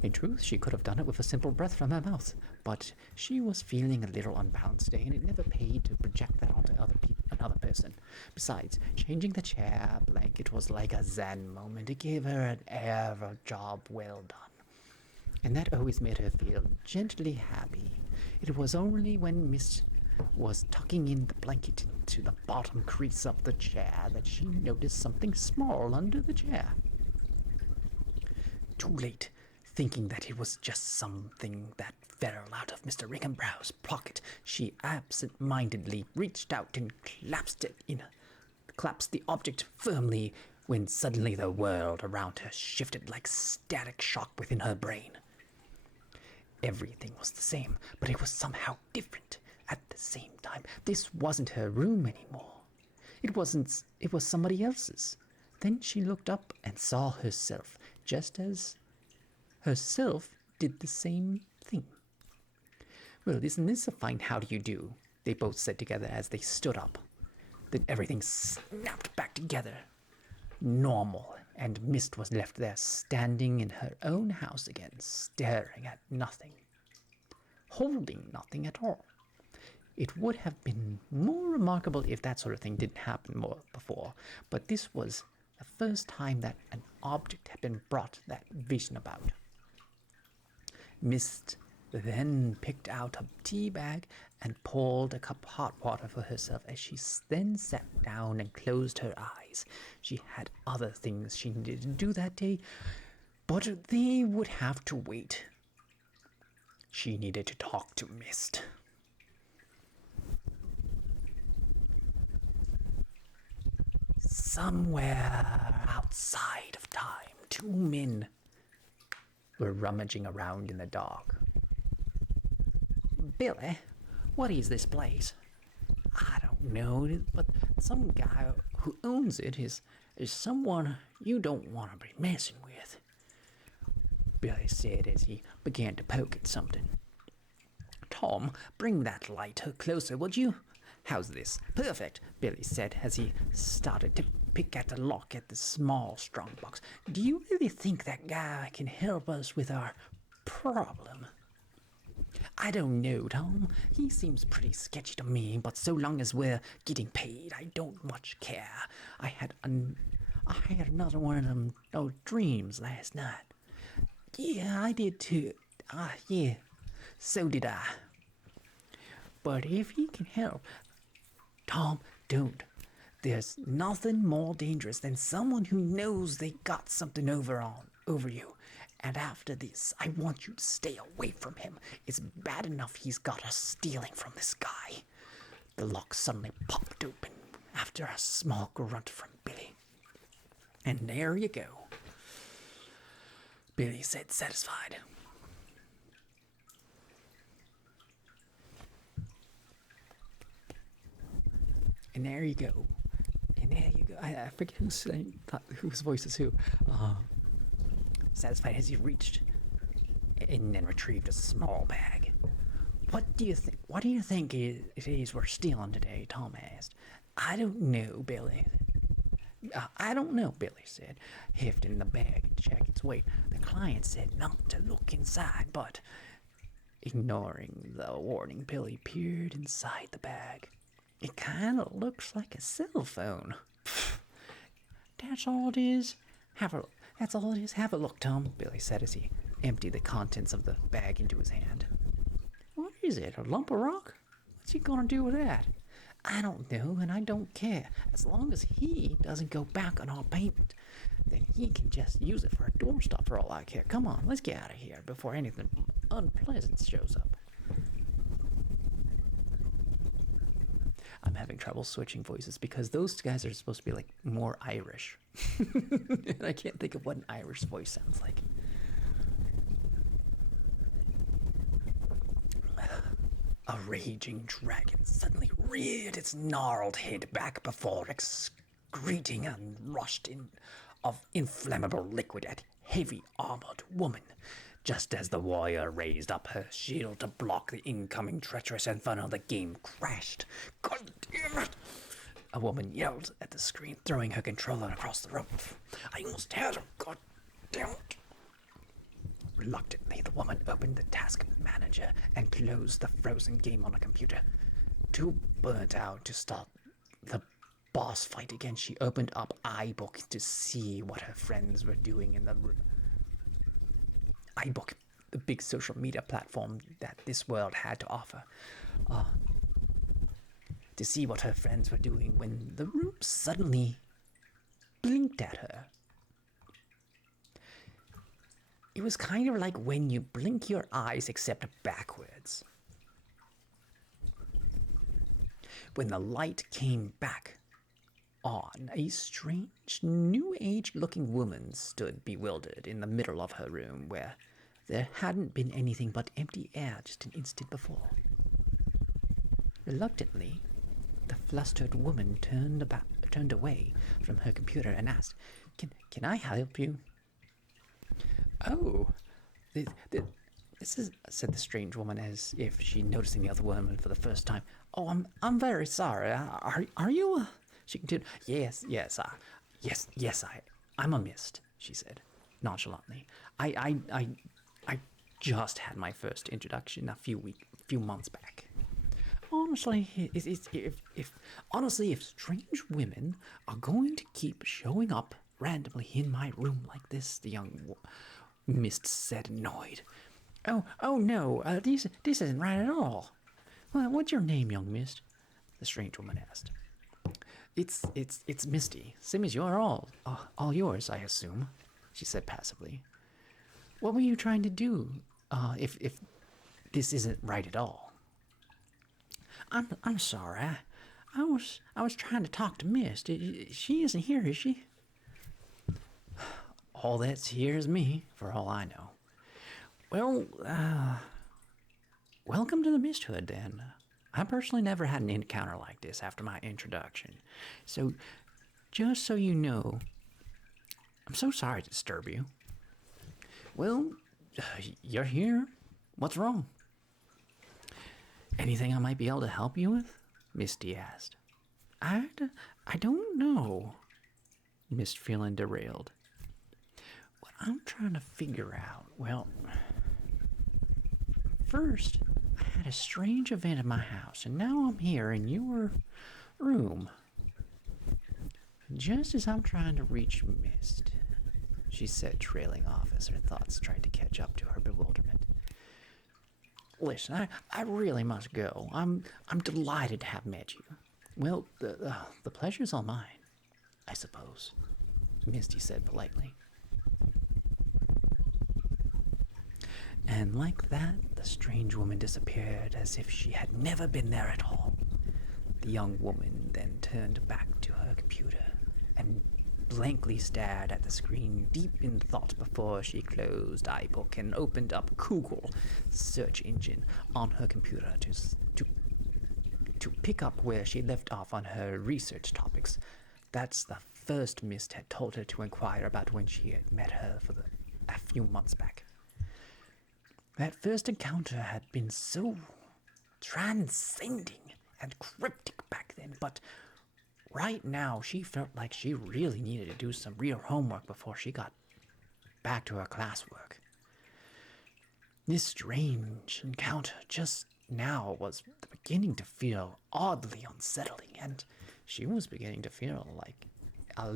In truth, she could have done it with a simple breath from her mouth, but she was feeling a little unbalanced today, and it never paid to project that onto another person. Besides, changing the chair blanket was like a zen moment. It gave her an air of a job well done, and that always made her feel gently happy. It was only when Miss was tucking in the blanket into the bottom crease of the chair that she noticed something small under the chair. Too late. Thinking that it was just something that fell out of Mr. Ringenbrow's pocket, she absent-mindedly reached out and clasped the object firmly when suddenly the world around her shifted like static shock within her brain. Everything was the same, but it was somehow different at the same time. This wasn't her room anymore. It was somebody else's. Then she looked up and saw herself, just as herself did the same thing. Well, isn't this a fine how do you do? They both said together as they stood up. Then everything snapped back together. Normal, and Mist was left there standing in her own house again, staring at nothing, holding nothing at all. It would have been more remarkable if that sort of thing didn't happen more before, but this was the first time that an object had been brought that vision about. Mist then picked out a tea bag and poured a cup of hot water for herself as she then sat down and closed her eyes. She had other things she needed to do that day, but they would have to wait. She needed to talk to Mist. Somewhere outside of time, two men were rummaging around in the dark. Billy, what is this place? I don't know, but some guy who owns it is someone you don't want to be messing with, Billy said as he began to poke at something. Tom, bring that light closer, would you? How's this? Perfect, Billy said as he started to pick at the lock at the small strong box. Do you really think that guy can help us with our problem? I don't know, Tom. He seems pretty sketchy to me, but so long as we're getting paid, I don't much care. I had another one of them dreams last night. Yeah, I did too. Yeah, so did I. But if he can help, Tom, don't. There's nothing more dangerous than someone who knows they got something over you. And after this, I want you to stay away from him. It's bad enough he's got us stealing from this guy. The lock suddenly popped open after a small grunt from Billy. And there you go, Billy said, satisfied. And there you go. And there you go. I forget whose voice is who. Satisfied as he reached and then retrieved a small bag. What do you think it is we're stealing today? Tom asked. I don't know, Billy. I don't know, Billy said, hefting the bag to check its weight. The client said not to look inside, but ignoring the warning, Billy peered inside the bag. It kind of looks like a cell phone. That's all it is. That's all it is. Have a look, Tom, Billy said as he emptied the contents of the bag into his hand. What is it, a lump of rock? What's he gonna do with that? I don't know, and I don't care. As long as he doesn't go back on our payment, then he can just use it for a doorstop for all I care. Come on, let's get out of here before anything unpleasant shows up. I'm having trouble switching voices because those guys are supposed to be like more Irish. And I can't think of what an Irish voice sounds like. A raging dragon suddenly reared its gnarled head back before excreting a rush of inflammable liquid at heavy armored woman. Just as the warrior raised up her shield to block the incoming treacherous inferno, the game crashed. God damn it! A woman yelled at the screen, throwing her controller across the room. I almost had her. God damn it! Reluctantly, the woman opened the task manager and closed the frozen game on a computer. Too burnt out to start the boss fight again, she opened up iBook to see what her friends were doing in the room. iBook, the big social media platform that this world had to offer. To see what her friends were doing when the room suddenly blinked at her. It was kind of like when you blink your eyes except backwards. When the light came back on, a strange, new age looking woman stood bewildered in the middle of her room where there hadn't been anything but empty air just an instant before. Reluctantly, the flustered woman turned away from her computer and asked, Can I help you? Oh, this is, said the strange woman as if she noticing the other woman for the first time. Oh, I'm very sorry. Are you? She continued. Yes, I'm a mist, she said nonchalantly. I just had my first introduction a few months back. Honestly, if strange women are going to keep showing up randomly in my room like this, the young mist said, annoyed. Oh no, this isn't right at all. Well, what's your name, young mist? The strange woman asked. It's Misty. Same as you're all yours, I assume, she said passively. What were you trying to do? If this isn't right at all. I'm sorry. I was trying to talk to Mist. She isn't here, is she? All that's here is me, for all I know. Well, welcome to the Misthood, then. I personally never had an encounter like this after my introduction. So, just so you know, I'm so sorry to disturb you. Well, you're here. What's wrong? Anything I might be able to help you with? Misty asked. I don't know. Mist feeling derailed. What I'm trying to figure out, well, first, I had a strange event in my house, and now I'm here in your room. Just as I'm trying to reach Mist, she said, trailing off as her thoughts tried to catch up to her bewilderment. Listen, I really must go. I'm delighted to have met you. Well, the pleasure's all mine, I suppose, Misty said politely. And like that, the strange woman disappeared as if she had never been there at all. The young woman then turned back to her computer and blankly stared at the screen, deep in thought, before she closed iBook and opened up Google search engine on her computer to pick up where she left off on her research topics. That's the first Mist had told her to inquire about when she had met her a few months back. That first encounter had been so transcending and cryptic back then, but right now she felt like she really needed to do some real homework before she got back to her classwork. This strange encounter just now was beginning to feel oddly unsettling, and she was beginning to feel a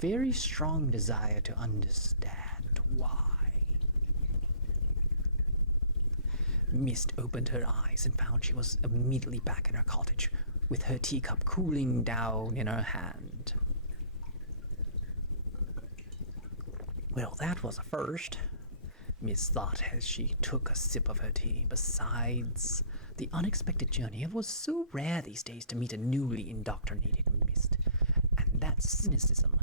very strong desire to understand why. Mist opened her eyes and found she was immediately back in her cottage, with her teacup cooling down in her hand. Well, that was a first, Mist thought as she took a sip of her tea. Besides the unexpected journey, it was so rare these days to meet a newly indoctrinated Mist, and that cynicism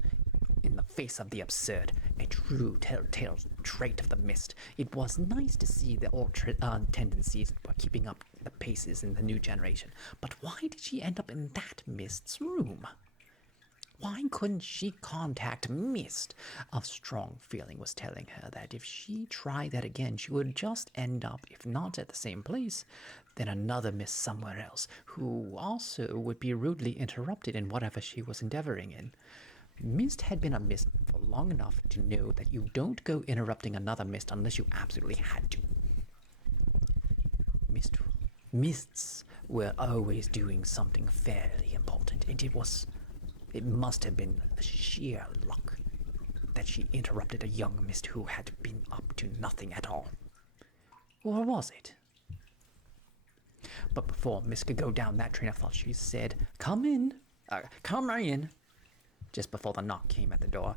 in the face of the absurd, a true telltale trait of the Mist. It was nice to see the old tendencies were keeping up the paces in the new generation. But why did she end up in that Mist's room? Why couldn't she contact Mist? A strong feeling was telling her that if she tried that again, she would just end up, if not at the same place, then another Mist somewhere else, who also would be rudely interrupted in whatever she was endeavoring in. Mist had been a Mist for long enough to know that you don't go interrupting another Mist unless you absolutely had to. Mists were always doing something fairly important, and it must have been sheer luck that she interrupted a young Mist who had been up to nothing at all. Or was it? But before Mist could go down that train of thought, she said, "Come in. Come right in." Just before the knock came at the door.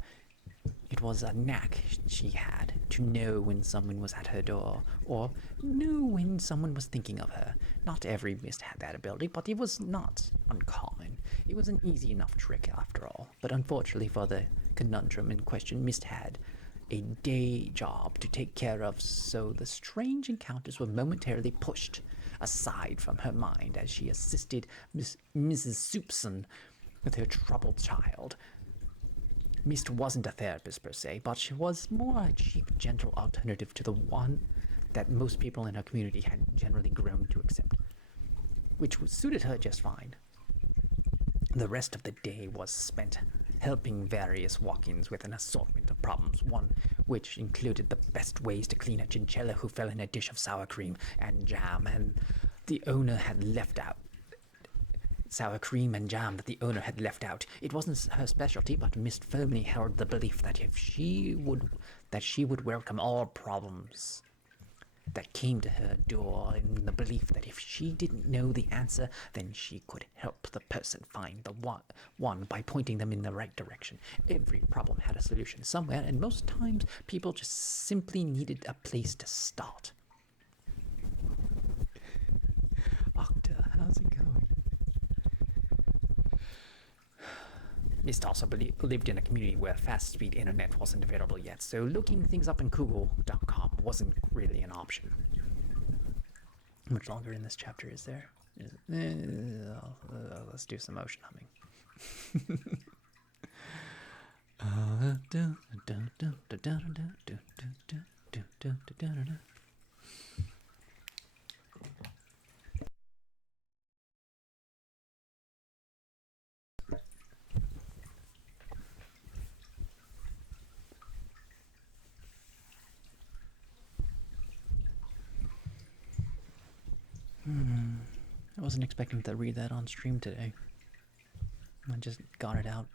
It was a knack she had to know when someone was at her door, or know when someone was thinking of her. Not every Mist had that ability, but it was not uncommon. It was an easy enough trick after all. But unfortunately for the conundrum in question, Mist had a day job to take care of, so the strange encounters were momentarily pushed aside from her mind as she assisted Mrs. Soupson with her troubled child. Mist wasn't a therapist per se, but she was more a cheap, gentle alternative to the one that most people in her community had generally grown to accept, which suited her just fine. The rest of the day was spent helping various walk-ins with an assortment of problems, one which included the best ways to clean a chinchilla who fell in a dish of sour cream and jam, and the owner had left out. Sour cream and jam that the owner had left out. It wasn't her specialty, but Mist firmly held the belief that she would welcome all problems that came to her door, in the belief that if she didn't know the answer, then she could help the person find the one by pointing them in the right direction. Every problem had a solution somewhere, and most times people just simply needed a place to start. Octa, how's it going? Mist also lived in a community where fast-speed internet wasn't available yet, so looking things up in Google.com wasn't really an option. How much longer in this chapter is there? Let's do some ocean humming. I wasn't expecting to read that on stream today. I just got it out.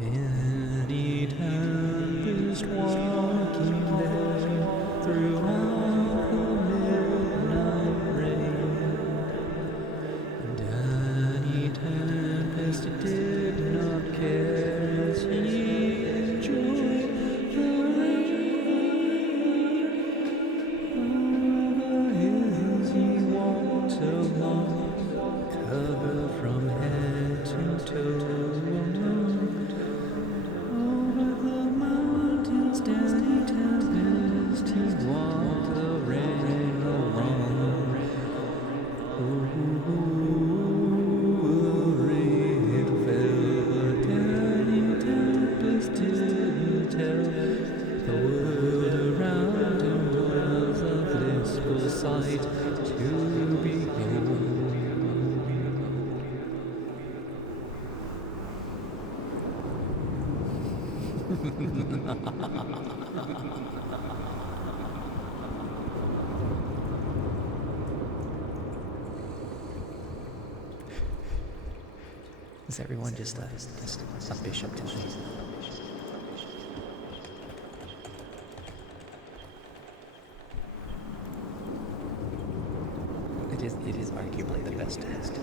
Any tempest walking there throughout the midnight rain, and any tempest did not care as he enjoyed the rain. Over hills he walked along, covered from head to toe. Over the mountains, steady tempest, he walked the rain along. It fell, but any tempest didn't tell. The world around him was a blissful sight to behold. Is everyone just a bishop tonight? It is arguably the best test.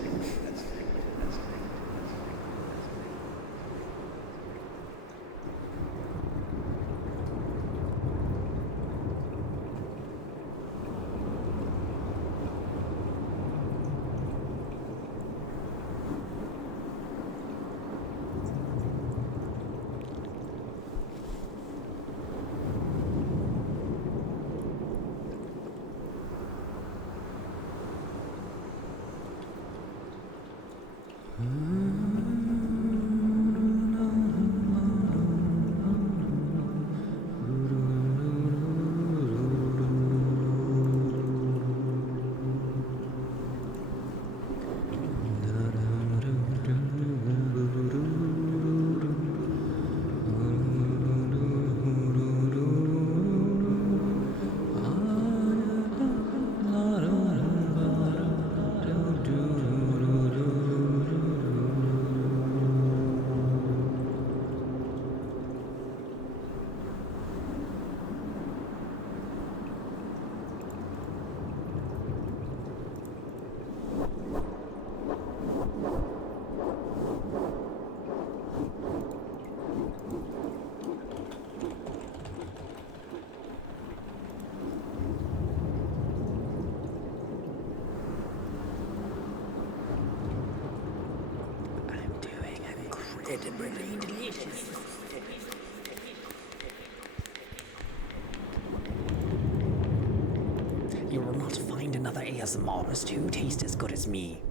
You will not find another ASMRist who tastes as good as me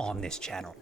on this channel.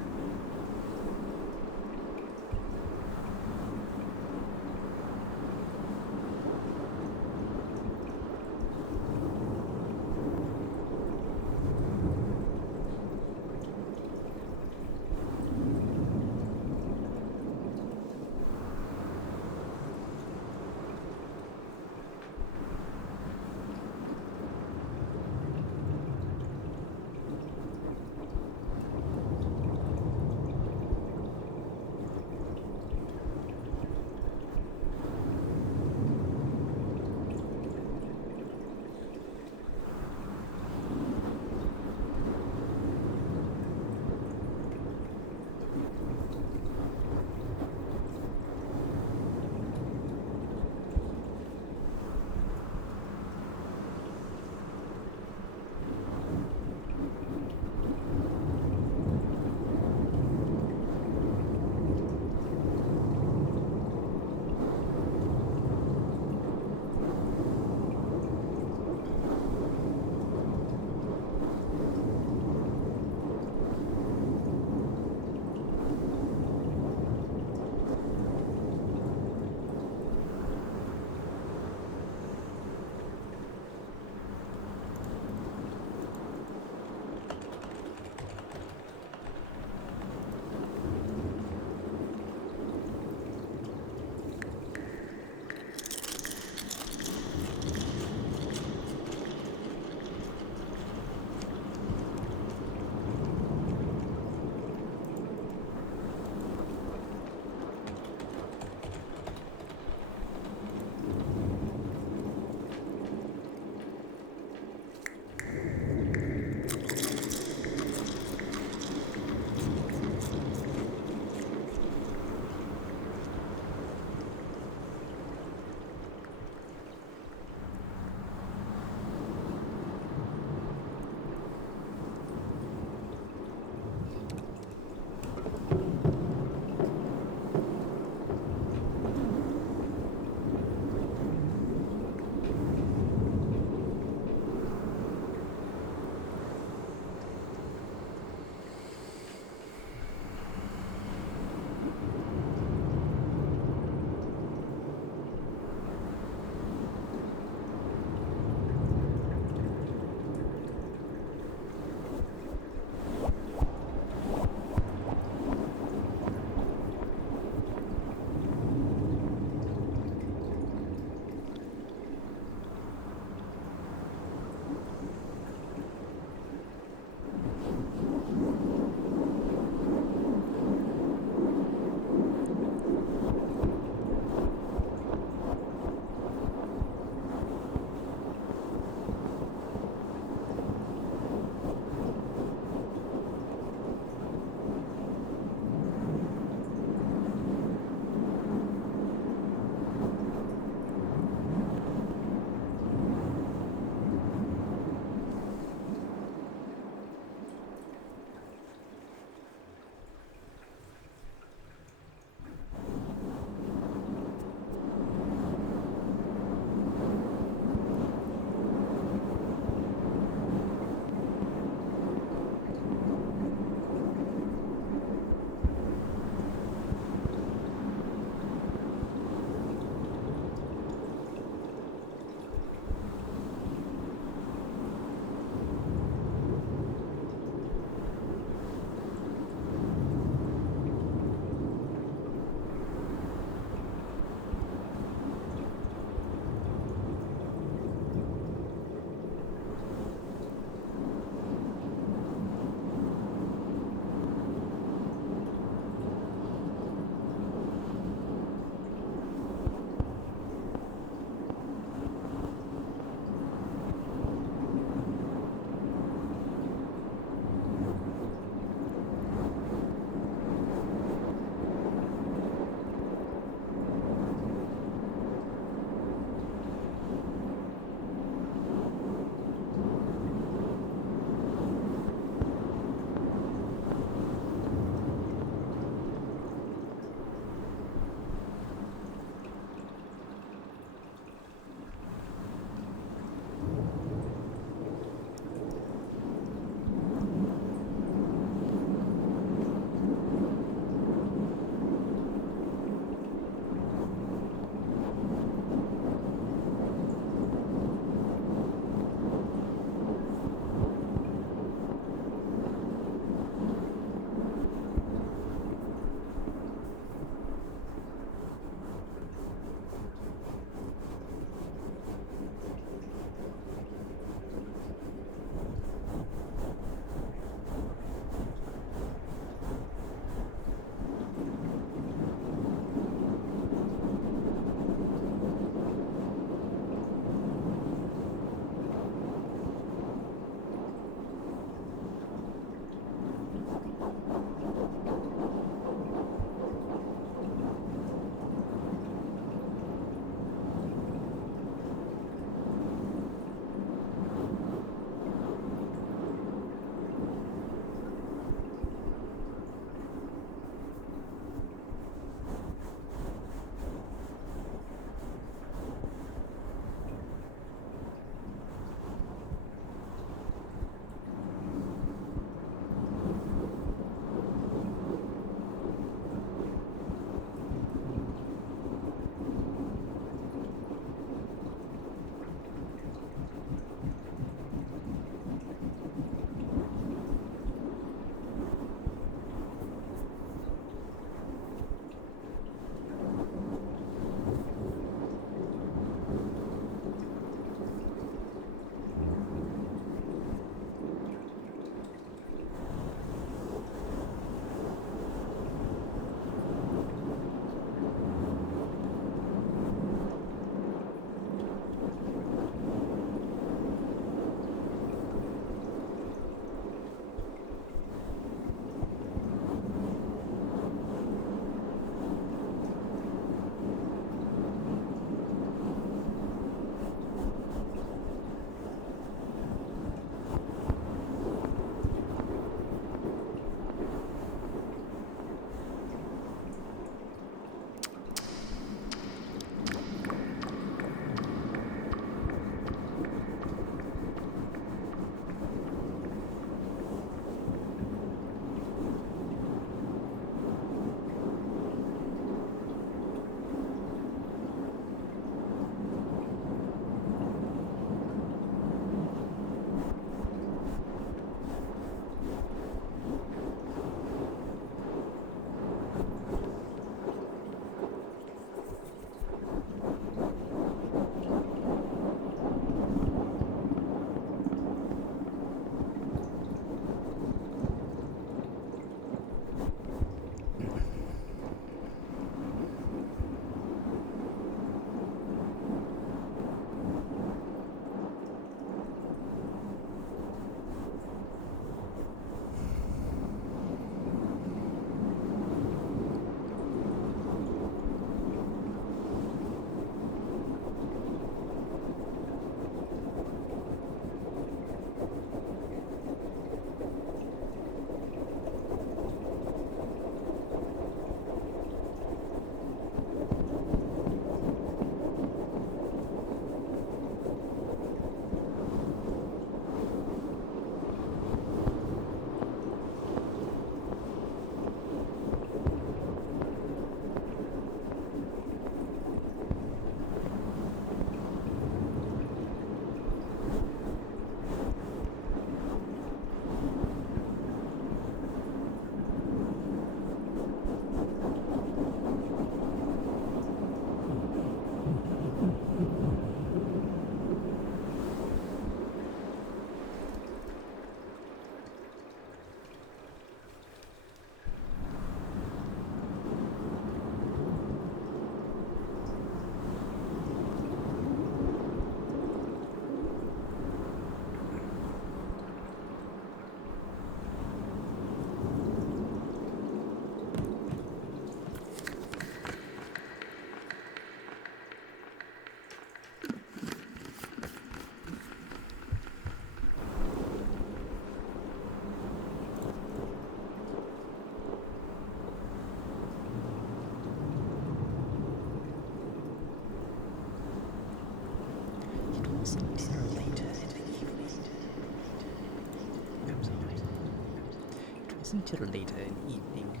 wasn't till later in the evening,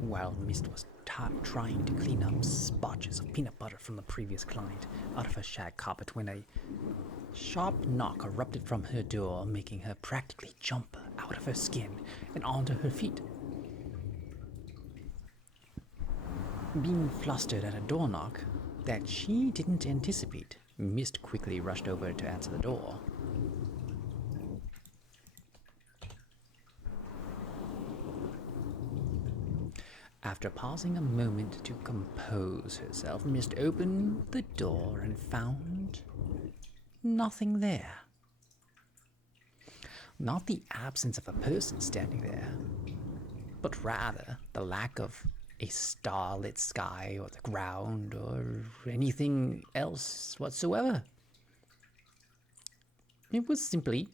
while Mist was trying to clean up spotches of peanut butter from the previous client out of her shag carpet, when a sharp knock erupted from her door, making her practically jump out of her skin and onto her feet. Being flustered at a door knock that she didn't anticipate, Mist quickly rushed over to answer the door. After pausing a moment to compose herself, Mist opened the door and found nothing there. Not the absence of a person standing there, but rather the lack of a starlit sky or the ground or anything else whatsoever. It was simply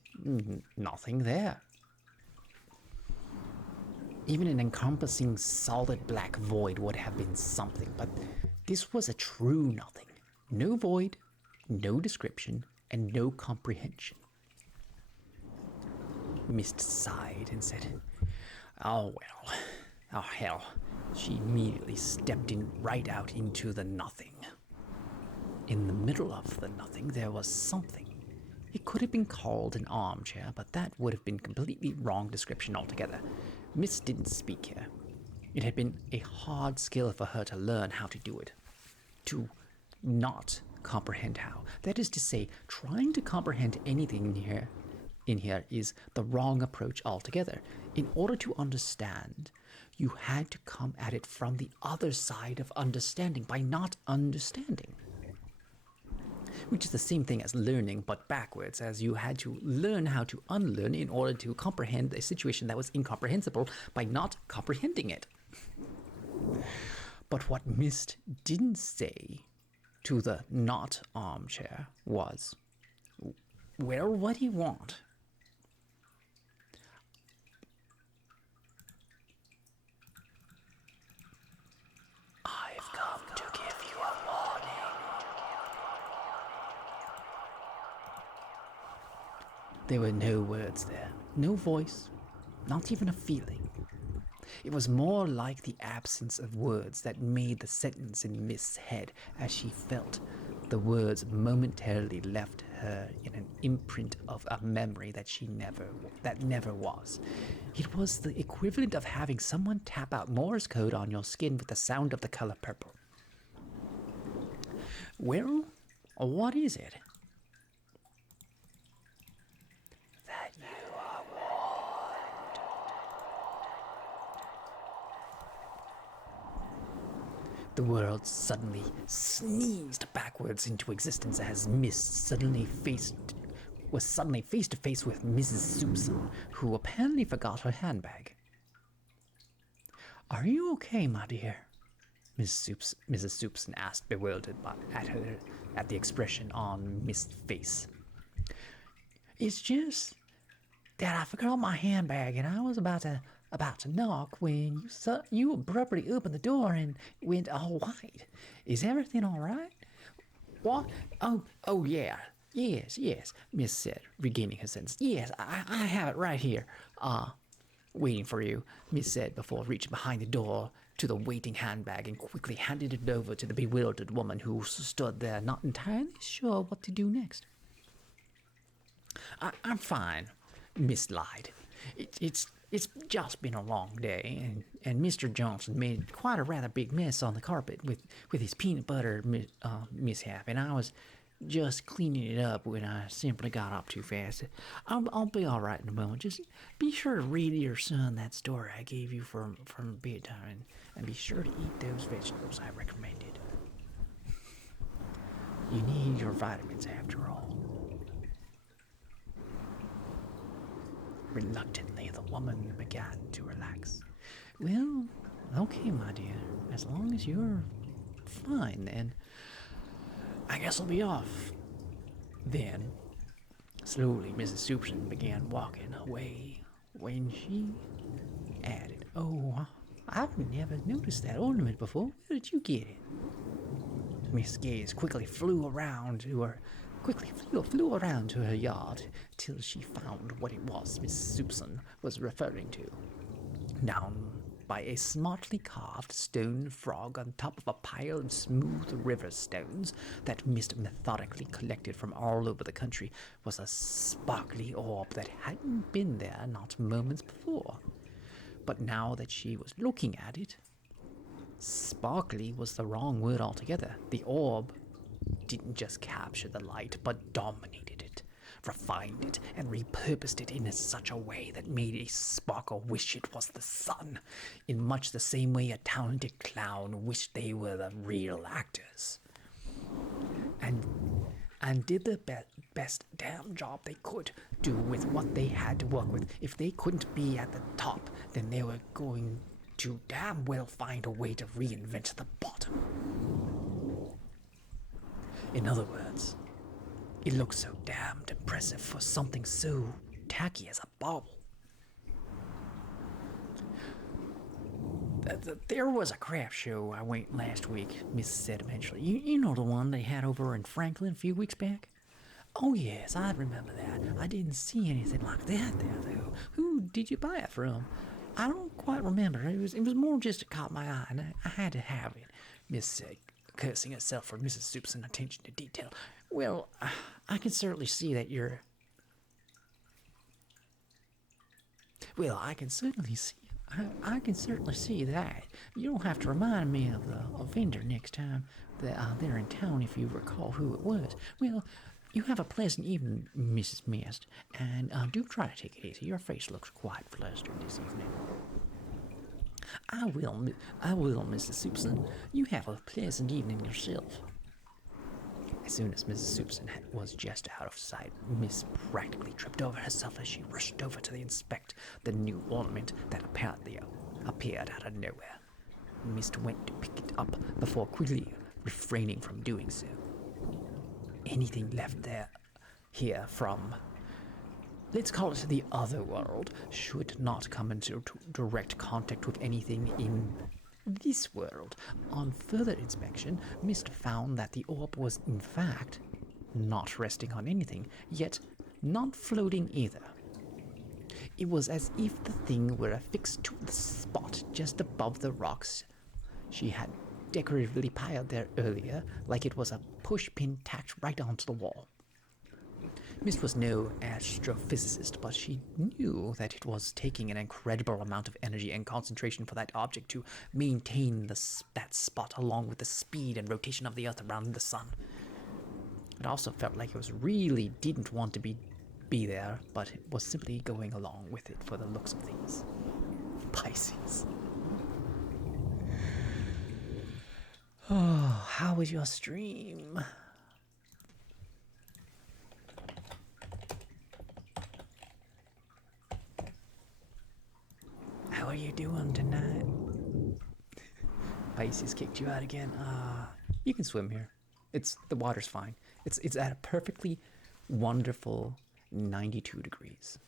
nothing there. Even an encompassing solid black void would have been something, but this was a true nothing. No void, no description, and no comprehension. Mist sighed and said, "Oh well, oh hell." She immediately stepped right out into the nothing. In the middle of the nothing, there was something. It could have been called an armchair, but that would have been completely wrong description altogether. Mist didn't speak here. It had been a hard skill for her to learn how to do it. To not comprehend how. That is to say, trying to comprehend anything in here is the wrong approach altogether. In order to understand, you had to come at it from the other side of understanding by not understanding. Which is the same thing as learning, but backwards, as you had to learn how to unlearn in order to comprehend a situation that was incomprehensible by not comprehending it. But what Mist didn't say to the not armchair was, "Well, what do you want?" "I've come to give you a warning." There were no words there, no voice, not even a feeling. It was more like the absence of words that made the sentence in Mist's head as she felt the words momentarily left her in an imprint of a memory that never was. It was the equivalent of having someone tap out Morse code on your skin with the sound of the color purple. "Well, what is it?" "That you are warned." The world suddenly sneezed backwards into existence as Mist was suddenly face to face with Mrs. Soupson, who apparently forgot her handbag. "Are you okay, my dear?" Mrs. Soupson asked, bewildered at the expression on Mist's face. "It's just that I forgot my handbag, and I was about to knock when you abruptly opened the door and went all white. Is everything all right?" "What? Oh yeah. Yes, Miss said, regaining her sense. "Yes, I have it right here. Waiting for you," Miss said before reaching behind the door to the waiting handbag and quickly handed it over to the bewildered woman who stood there not entirely sure what to do next. I'm fine," Miss lied. It's just been a long day, and Mr. Johnson made quite a rather big mess on the carpet with his peanut butter mishap, and I was just cleaning it up when I simply got up too fast. I'll be all right in a moment. Just be sure to read your son that story I gave you from bedtime, and be sure to eat those vegetables I recommended. You need your vitamins after all." Reluctantly, the woman began to relax. "Well, okay, my dear. As long as you're fine, then I guess I'll be off." Then, slowly, Mrs. Soupson began walking away when she added, "Oh, I've never noticed that ornament before. Where did you get it?" Miss Gaze quickly flew around to her yard till she found what it was Miss Soupson was referring to. down by a smartly carved stone frog on top of a pile of smooth river stones that Mist methodically collected from all over the country was a sparkly orb that hadn't been there not moments before. But now that she was looking at it, sparkly was the wrong word altogether. The orb didn't just capture the light, but dominated it, refined it, and repurposed it in such a way that made a sparkle wish it was the sun, in much the same way a talented clown wished they were the real actors. And did the best damn job they could do with what they had to work with. If they couldn't be at the top, then they were going to damn well find a way to reinvent the bottom. In other words, it looks so damned impressive for something so tacky as a bauble. There was a craft show I went last week, Miss said eventually. You know the one they had over in Franklin a few weeks back? Oh yes, I remember that. I didn't see anything like that there though. Who did you buy it from? I don't quite remember. It was more just it caught my eye, and I had to have it. Miss said, cursing herself for Mrs. Soupson's attention to detail. Well, I can certainly see that you're... Well, I can certainly see that. You don't have to remind me of the vendor next time that they're in town if you recall who it was. Well, you have a pleasant evening, Mrs. Mist, and do try to take it easy. Your face looks quite flustered this evening. I will, Mrs. Soupson. You have a pleasant evening yourself. As soon as Mrs. Soupson was just out of sight, Miss practically tripped over herself as she rushed over to inspect the new ornament that apparently appeared out of nowhere. Miss went to pick it up before quickly refraining from doing so. Anything left here from, let's call it the other world, should not come into direct contact with anything in this world. On further inspection, Mist found that the orb was in fact not resting on anything, yet not floating either. It was as if the thing were affixed to the spot just above the rocks she had decoratively piled there earlier, like it was a pushpin tacked right onto the wall. Mist was no astrophysicist, but she knew that it was taking an incredible amount of energy and concentration for that object to maintain that spot, along with the speed and rotation of the Earth around the sun. It also felt like it was really didn't want to be there, but it was simply going along with it for the looks of things. Pisces. Oh, how was your stream? How are you doing tonight? Pisces kicked you out again. You can swim here. The water's fine. It's at a perfectly wonderful 92 degrees.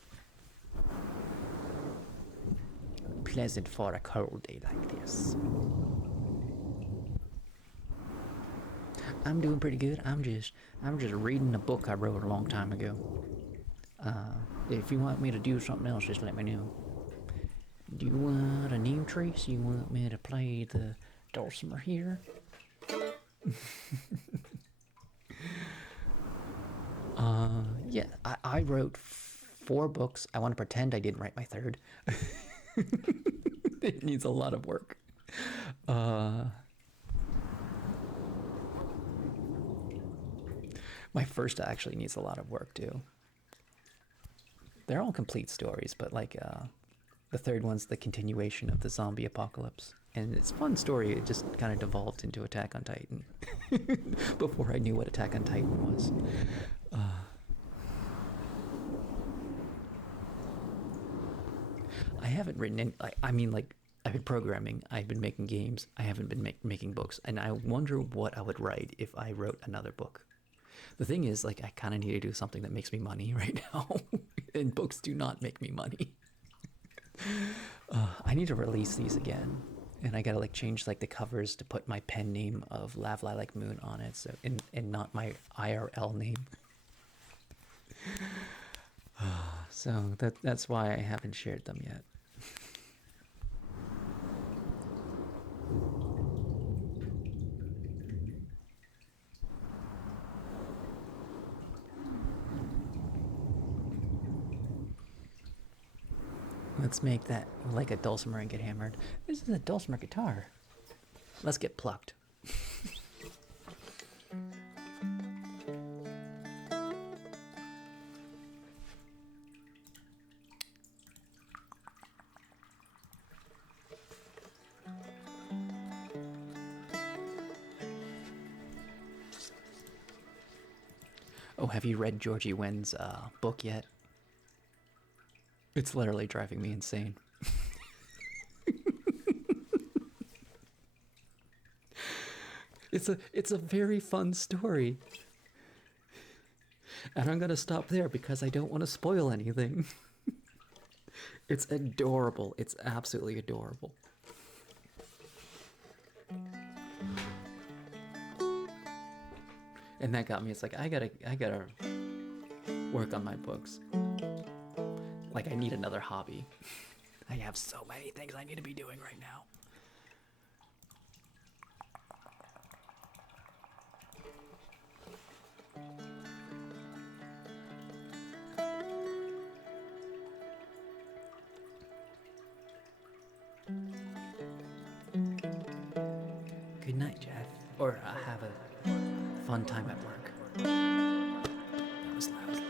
Pleasant for a cold day like this. I'm doing pretty good. I'm just reading a book I wrote a long time ago. If you want me to do something else, just let me know. Do you want a name trace? You want me to play the dulcimer here? Yeah, I wrote 4 books. I want to pretend I didn't write my 3rd. It needs a lot of work. My first actually needs a lot of work too. They're all complete stories, but like the 3rd one's the continuation of the zombie apocalypse. And it's a fun story. It just kind of devolved into Attack on Titan before I knew what Attack on Titan was. I haven't written any, I've been programming, I've been making games, I haven't been making books, and I wonder what I would write if I wrote another book. The thing is, I kind of need to do something that makes me money right now, and books do not make me money. I need to release these again, and I gotta change the covers to put my pen name of Lav Lilac Moon on it, so and not my IRL name. So that's why I haven't shared them yet. Let's make that like a dulcimer and get hammered. This is a dulcimer guitar. Let's get plucked. Oh, have you read Georgie Wen's book yet? It's literally driving me insane. It's a very fun story. And I'm gonna stop there because I don't want to spoil anything. It's adorable. It's absolutely adorable. And that got me. It's like I gotta work on my books. Like I need another hobby. I have so many things I need to be doing right now. Good night, Jeff. Or have a fun time at work. That was loud.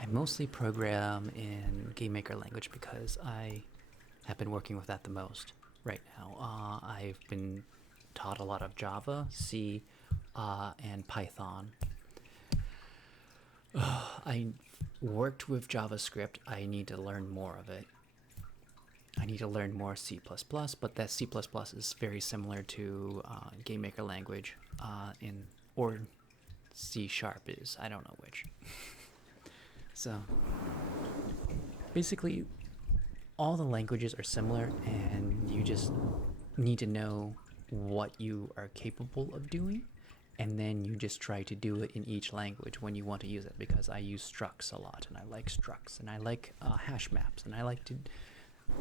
I mostly program in GameMaker language because I have been working with that the most right now. I've been taught a lot of Java, C, and Python. I worked with JavaScript. I need to learn more of it. I need to learn more C++, but that C++ is very similar to GameMaker language or C# is. I don't know which. So basically all the languages are similar and you just need to know what you are capable of doing, and then you just try to do it in each language when you want to use it, because I use structs a lot, and I like structs, and I like hash maps, and I like to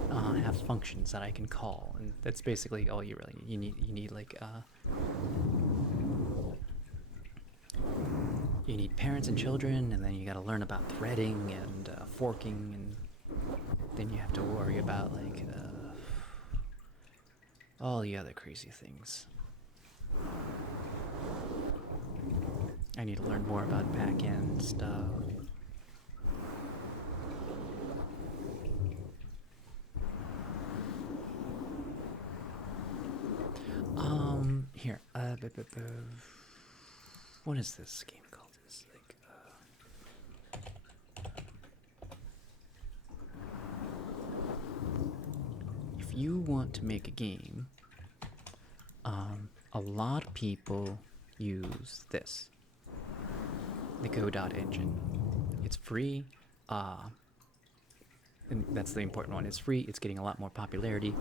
have functions that I can call, and that's basically all you really need. You need like you need parents and children, and then you got to learn about threading and forking, and then you have to worry about like all the other crazy things. I need to learn more about back-end stuff. Here, what is this game called? It's like, if you want to make a game, a lot of people use this, the Godot engine. It's free, and that's the important one. It's free. It's getting a lot more popularity.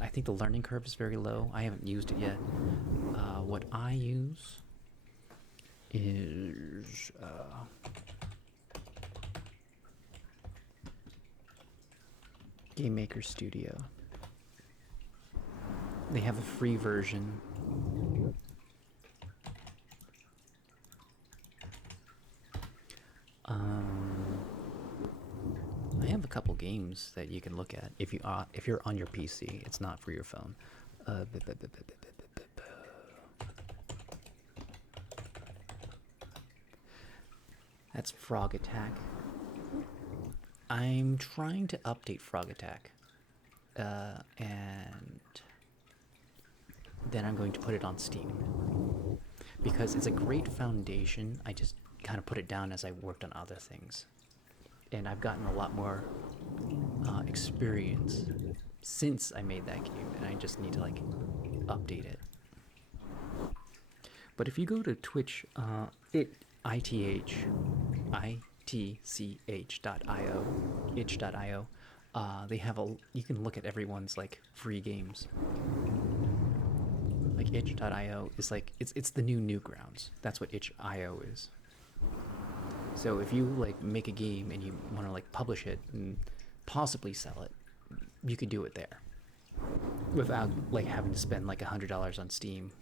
I think the learning curve is very low. I haven't used it yet. What I use is Game Maker Studio. They have a free version. I have a couple games that you can look at if you're on your PC. It's not for your phone. That's Frog Attack. I'm trying to update Frog Attack, and then I'm going to put it on Steam because it's a great foundation. I just kind of put it down as I worked on other things, and I've gotten a lot more experience since I made that game, and I just need to like update it. But if you go to Twitch, itch.io, itch.io, they have you can look at everyone's like free games. Like itch.io is like it's the new Newgrounds. That's what itch.io is. So if you like make a game and you want to like publish it and possibly sell it, you could do it there without like having to spend like $100 on Steam.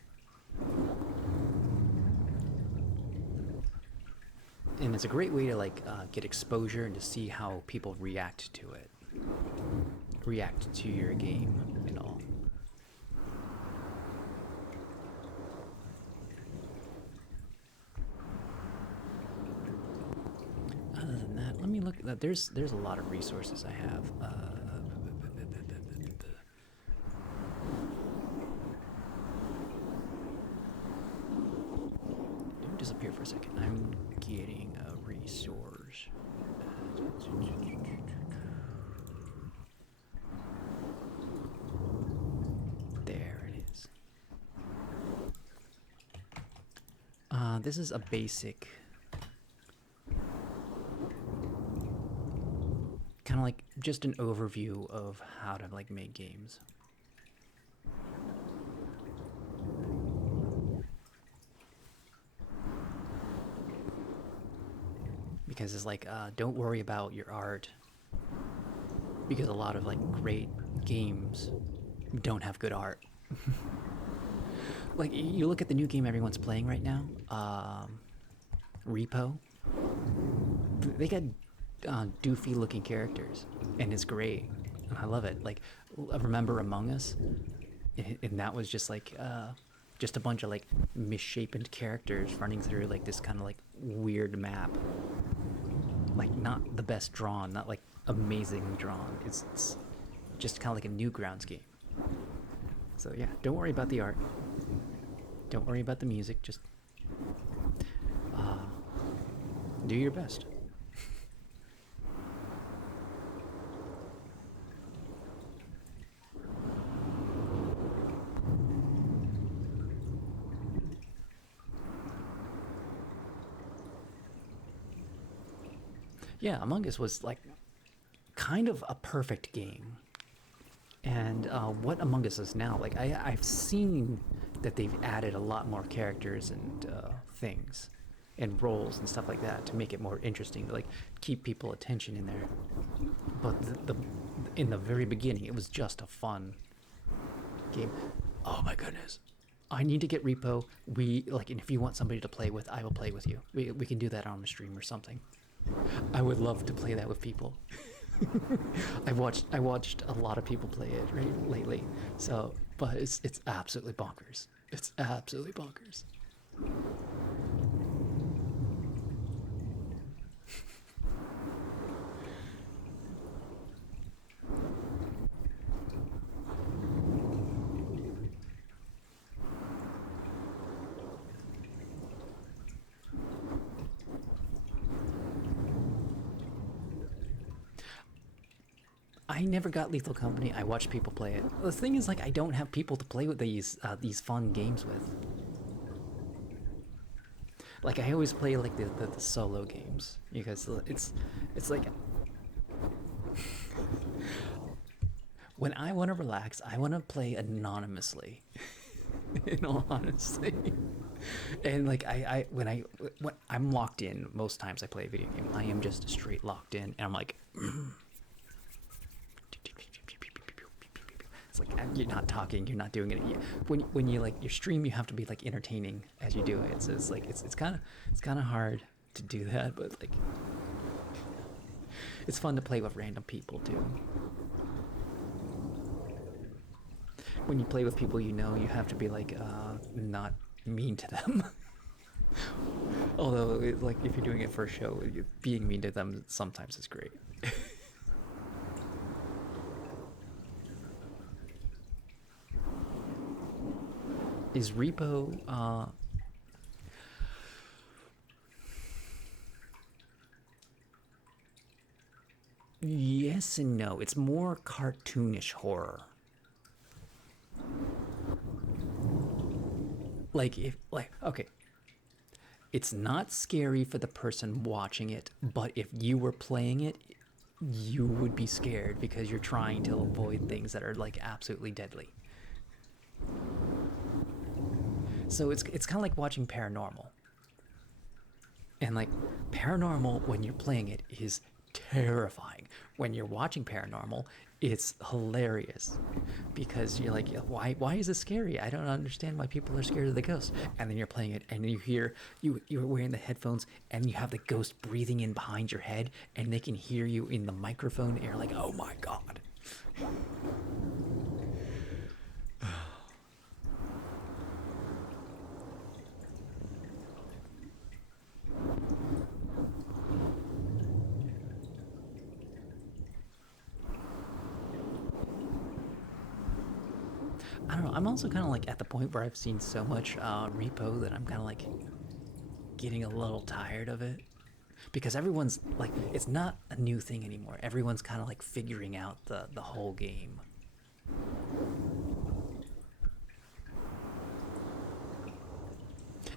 And it's a great way to like get exposure and to see how people react to it, react to your game and all. Other than that, let me look at that. There's a lot of resources I have. Don't disappear for a second. I'm getting a resource. There it is. This is a basic, kind of like just an overview of how to like make games. Because it's like, don't worry about your art, because a lot of like great games don't have good art. Like you look at the new game everyone's playing right now, Repo. They got doofy looking characters, and it's great, and I love it. Like, remember Among Us? And that was just like just a bunch of like misshapen characters running through like this kind of like weird map. Like not the best drawn, not like amazing drawn. It's just kind of like a Newgrounds game. So yeah, don't worry about the art. Don't worry about the music. Just do your best. Yeah, Among Us was like kind of a perfect game. And what Among Us is now, like I've seen that they've added a lot more characters and things and roles and stuff like that to make it more interesting, to like keep people attention in there. But in the very beginning, it was just a fun game. Oh my goodness. I need to get Repo. And if you want somebody to play with, I will play with you. We can do that on the stream or something. I would love to play that with people. I watched a lot of people play it lately. So, but it's absolutely bonkers. It's absolutely bonkers. I never got Lethal Company. I watched people play it. The thing is, like, I don't have people to play with these fun games with. Like, I always play like the solo games because it's like when I want to relax, I want to play anonymously. In all honesty. And like when I'm locked in, most times I play a video game, I am just straight locked in, and I'm like, it's like you're not talking, you're not doing it. When you like your stream, you have to be like entertaining as you do it. So it's like it's kind of hard to do that, but like it's fun to play with random people too. When you play with people you know, you have to be like not mean to them. Although, like, if you're doing it for a show, being mean to them sometimes is great. Is Repo, yes and no. It's more cartoonish horror. Like, okay, it's not scary for the person watching it, but if you were playing it, you would be scared because you're trying to avoid things that are like absolutely deadly. So it's kind of like watching Paranormal. And like Paranormal, when you're playing it, is terrifying. When you're watching Paranormal, it's hilarious because you're like, why is this scary? I don't understand why people are scared of the ghost. And then you're playing it, and you hear you're wearing the headphones, and you have the ghost breathing in behind your head, and they can hear you in the microphone. And you're like, oh my god. I don't know. I'm also kind of like at the point where I've seen so much repo that I'm kind of like getting a little tired of it because everyone's like, it's not a new thing anymore. Everyone's kind of like figuring out the whole game.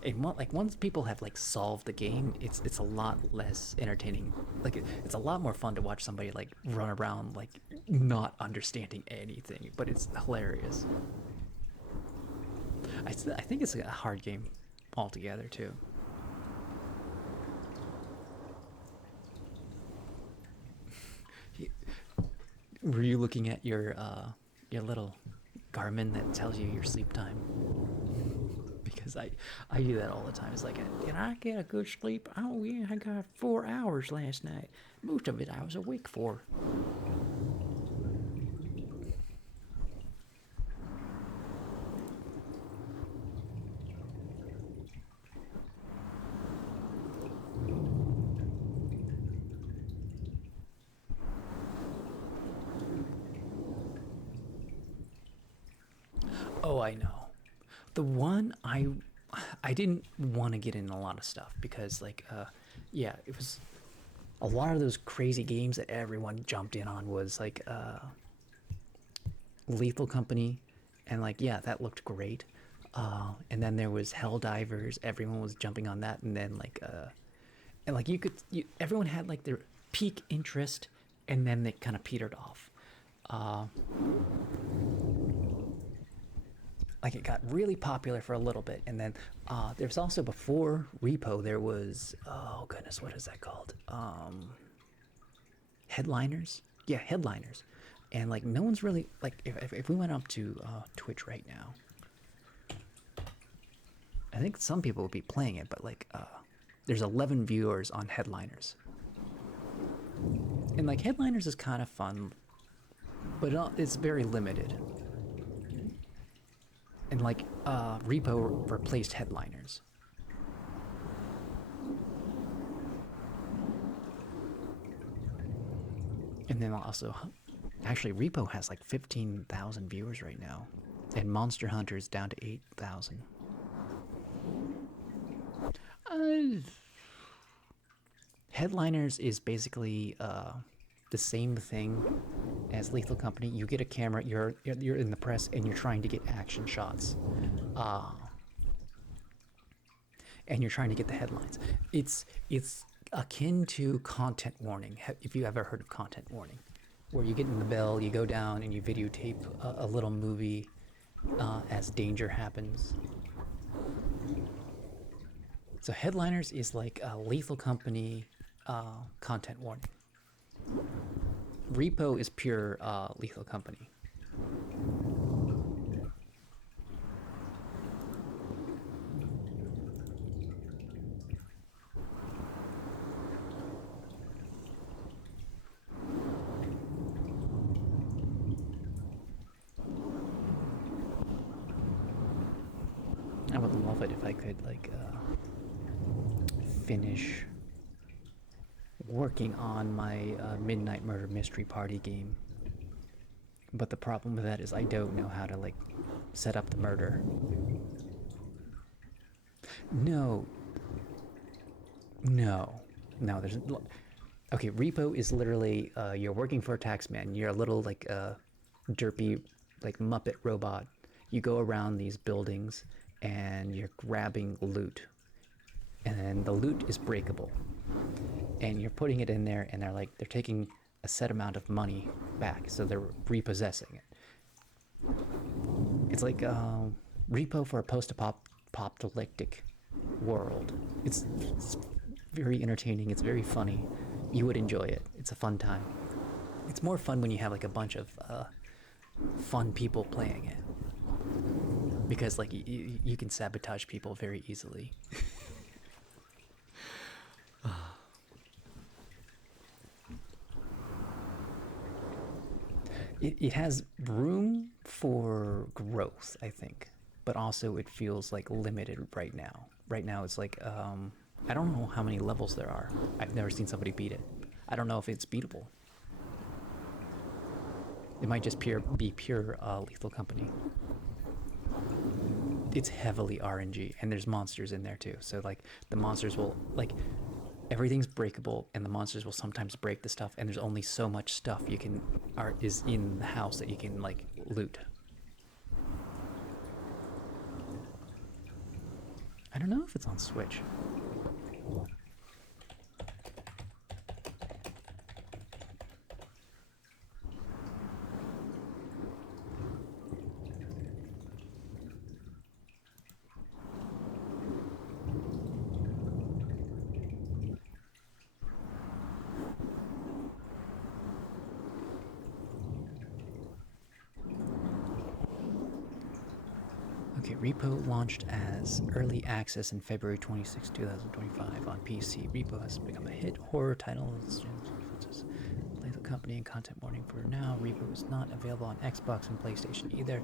And like once people have like solved the game, it's a lot less entertaining. Like it's a lot more fun to watch somebody like run around like not understanding anything, but it's hilarious. I think it's a hard game altogether too. Were you looking at your little Garmin that tells you your sleep time? Because I do that all the time. It's like, did I get a good sleep? Oh yeah, I got 4 hours last night. Most of it I was awake for. Oh, I know. The one I didn't want to get in a lot of stuff because like yeah, it was a lot of those crazy games that everyone jumped in on was like Lethal Company, and like yeah, that looked great. And then there was Helldivers. Everyone was jumping on that, and then like and like everyone had like their peak interest, and then they kind of petered off. Uh, like it got really popular for a little bit, and then there's also before Repo there was, oh goodness, what is that called? Headliners. Yeah, Headliners. And like no one's really like if we went up to Twitch right now, I think some people would be playing it, but like there's 11 viewers on Headliners, and like Headliners is kind of fun, but it's very limited. And like Repo replaced Headliners. And then also, actually, Repo has like 15,000 viewers right now, and Monster Hunter is down to 8,000. Uh, Headliners is basically the same thing as Lethal Company. You get a camera, you're in the press, and you're trying to get action shots, uh, and you're trying to get the headlines. It's akin to content warning. If you ever heard of content warning, where you get in the bell, you go down and you videotape a little movie, as danger happens. So Headliners is like a Lethal Company content warning. Repo is pure Lethal Company. I would love it if I could like finish working on my Midnight Murder Mystery Party game. But the problem with that is I don't know how to like set up the murder. No. No. No, there's okay, repo is literally you're working for a taxman. You're a little like derpy like Muppet robot. You go around these buildings and you're grabbing loot. And then the loot is breakable. And you're putting it in there and they're taking a set amount of money back, so they're repossessing it. It's like repo for a post-apocalyptic world. It's very entertaining. It's very funny. You would enjoy it. It's a fun time. It's more fun when you have like a bunch of fun people playing it, because like you can sabotage people very easily. It has room for growth, I think, but also it feels like limited right now. Right now it's like I don't know how many levels there are. I've never seen somebody beat it. I don't know if it's beatable. It might just be pure Lethal Company. It's heavily RNG, and there's monsters in there too. So like the monsters will like everything's breakable, and the monsters will sometimes break the stuff. And there's only so much stuff is in the house that you can like loot. I don't know if it's on Switch. Okay, Repo launched as early access in February 26, 2025 on PC. Repo has become a hit horror title. Lethal Company and content warning for now. Repo is not available on Xbox and PlayStation either.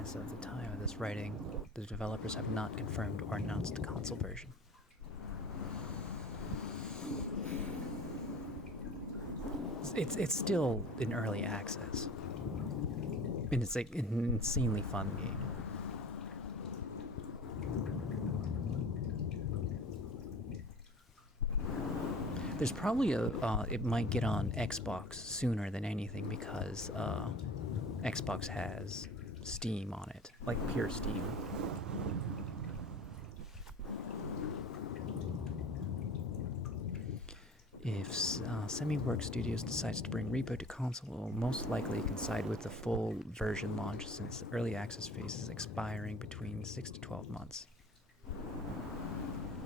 As of the time of this writing, the developers have not confirmed or announced the console version. It's still in early access, and it's like an insanely fun game. There's probably it might get on Xbox sooner than anything, because Xbox has Steam on it, like pure Steam. If SemiWorks Studios decides to bring Repo to console, it will most likely coincide with the full version launch, since the early access phase is expiring between 6 to 12 months.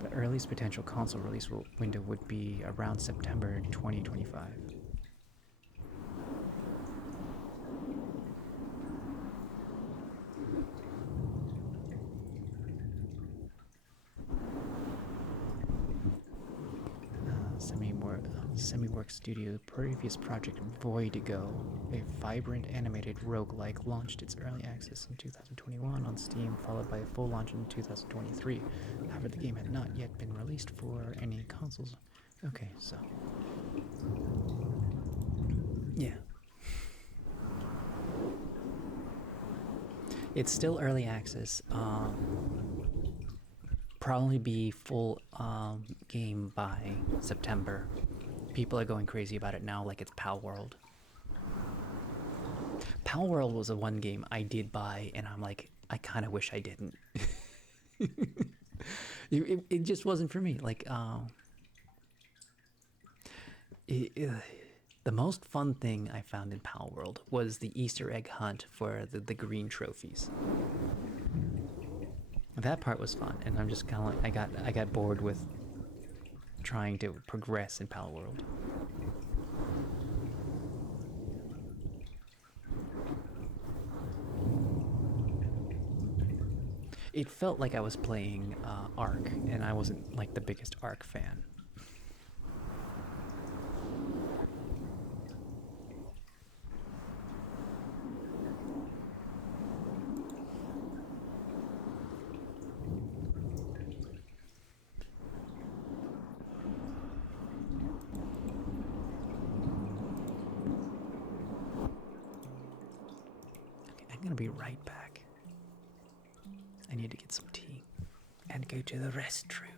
The earliest potential console release window would be around September 2025. SemiWorks Studio previous project Voidigo, a vibrant animated roguelike, launched its early access in 2021 on Steam, followed by a full launch in 2023. However, the game had not yet been released for any consoles. Okay, so yeah, it's still early access. Probably be full game by September. People are going crazy about it now like it's Palworld. Palworld was the one game I did buy, and I'm like, I kind of wish I didn't. it just wasn't for me. Like, The most fun thing I found in Pal World was the Easter egg hunt for the green trophies. That part was fun, and I'm just kind of like I got bored with trying to progress in Pal World. It felt like I was playing Ark, and I wasn't like the biggest Ark fan. Okay, I'm gonna be right back. I need to get some tea and go to the restroom.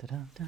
Da-da-da.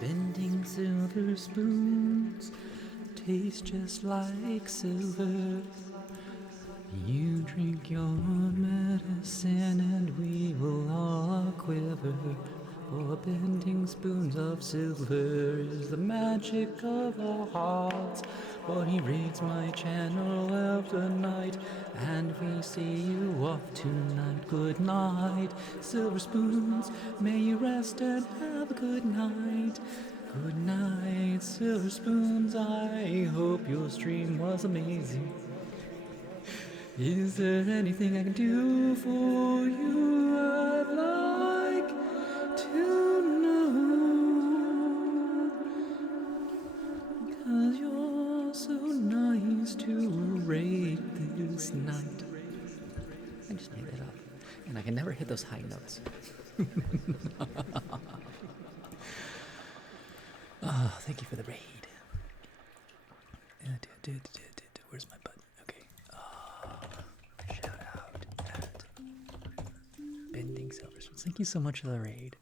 Bending silver spoons taste just like silver. You drink your medicine and we will all quiver. For bending spoons of silver is the magic of our hearts. For he reads my channel every night, and we see you off tonight. Good night, silver spoons, may you rest and have a good night. Good night, silver spoons, I hope your stream was amazing. Is there anything I can do for you? I'd like to know. 'Cause you're so nice to rate this night. I just made that up. And I can never hit those high notes. Oh, thank you for the raid. Where's my button? Okay. Shout out at Bending Silverstones. Thank you so much for the raid.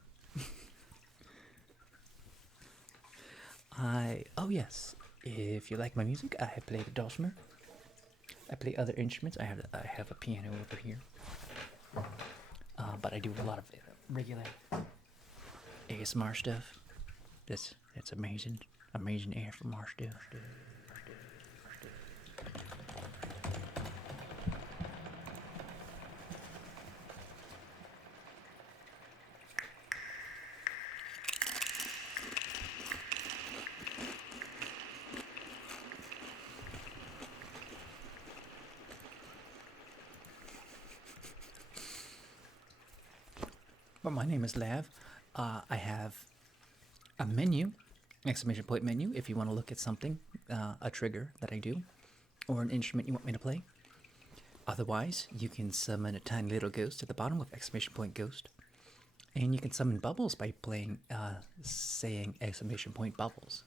Oh yes. If you like my music, I play the dulcimer. I play other instruments. I have a piano over here. But I do a lot of regular ASMR stuff. That's amazing. Amazing ASMR stuff. But my name is Lav. I have a menu, exclamation point menu, if you want to look at something, a trigger that I do, or an instrument you want me to play. Otherwise, you can summon a tiny little ghost at the bottom with exclamation point ghost. And you can summon bubbles by playing, saying exclamation point bubbles.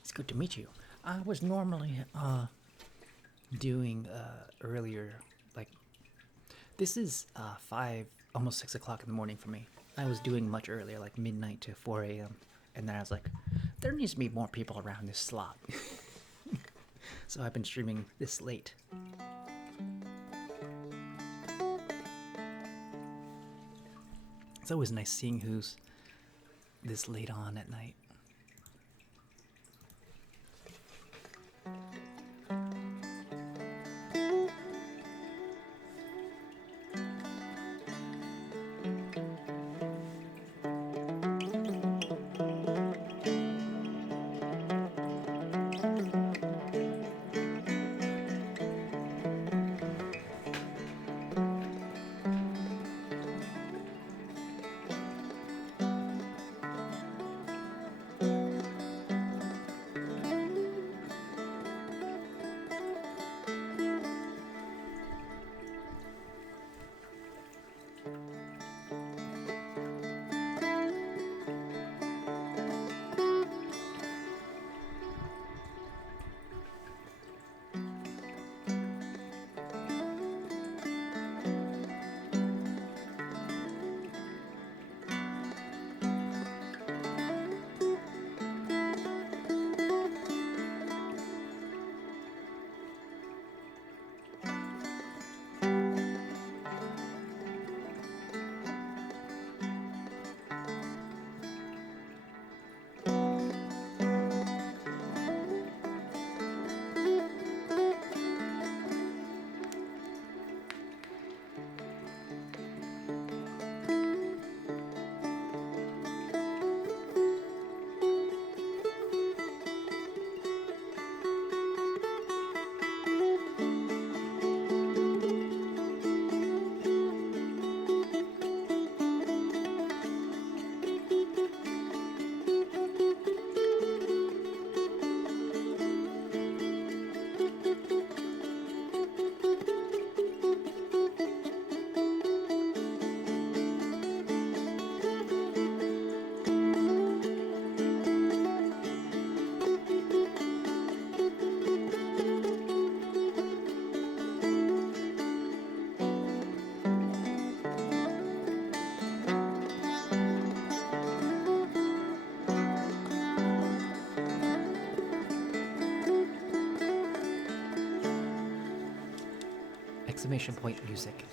It's good to meet you. I was normally doing earlier, like this is 5, almost 6 o'clock in the morning for me. I was doing much earlier, like midnight to 4 a.m. And then I was like, there needs to be more people around this slot. So I've been streaming this late. It's always nice seeing who's this late on at night. Exclamation point music.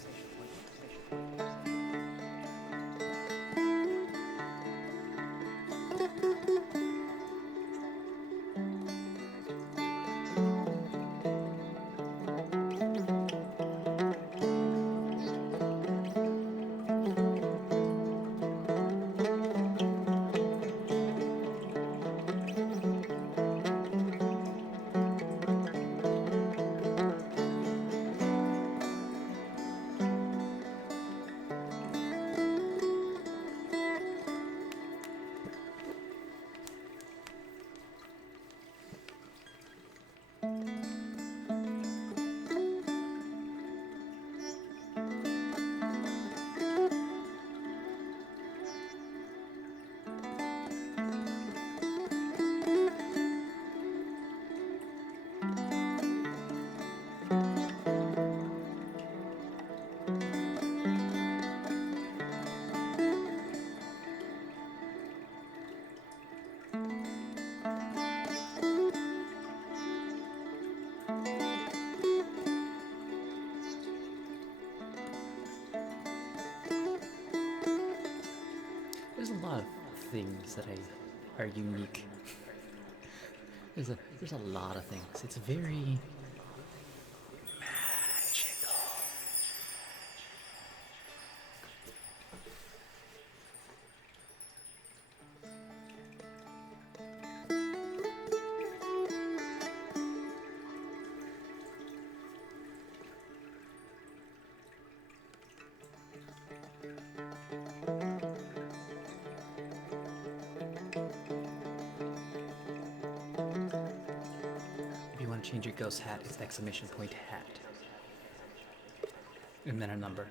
things that are unique. There's a lot of things. It's very magical. If you want to change your ghost hat, it's exclamation point hat. And then a number.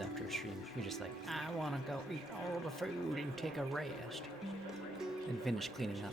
is after a stream. You're just like, I want to go eat all the food and take a rest and finish cleaning up.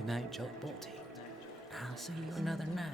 Good night, Joe Bolte. I'll see you another night.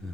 How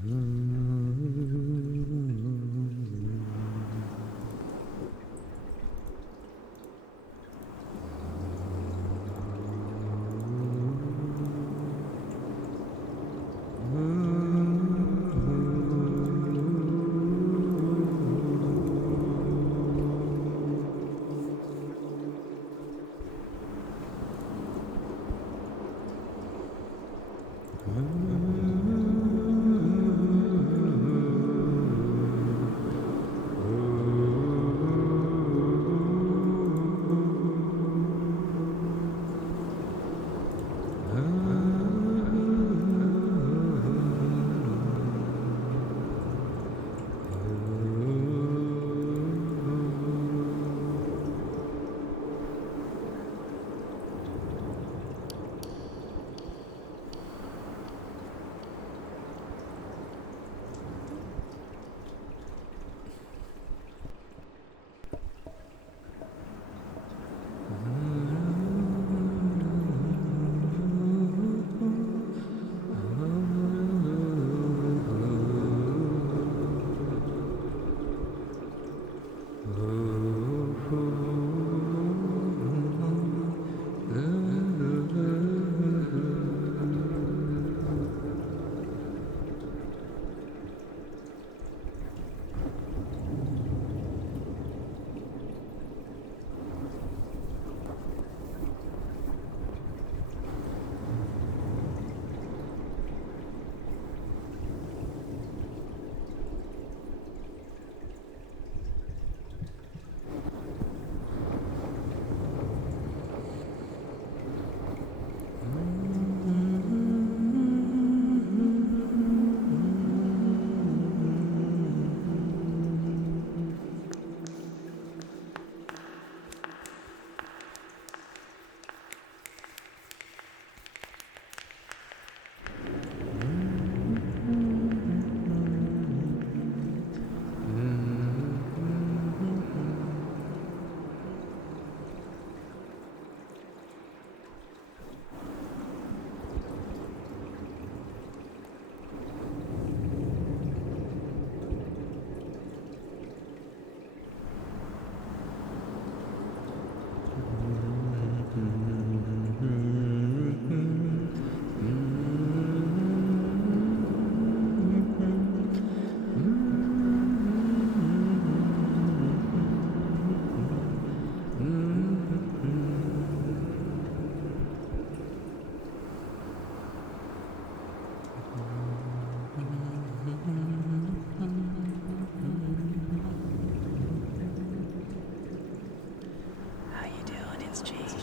you doing? It's Cheese.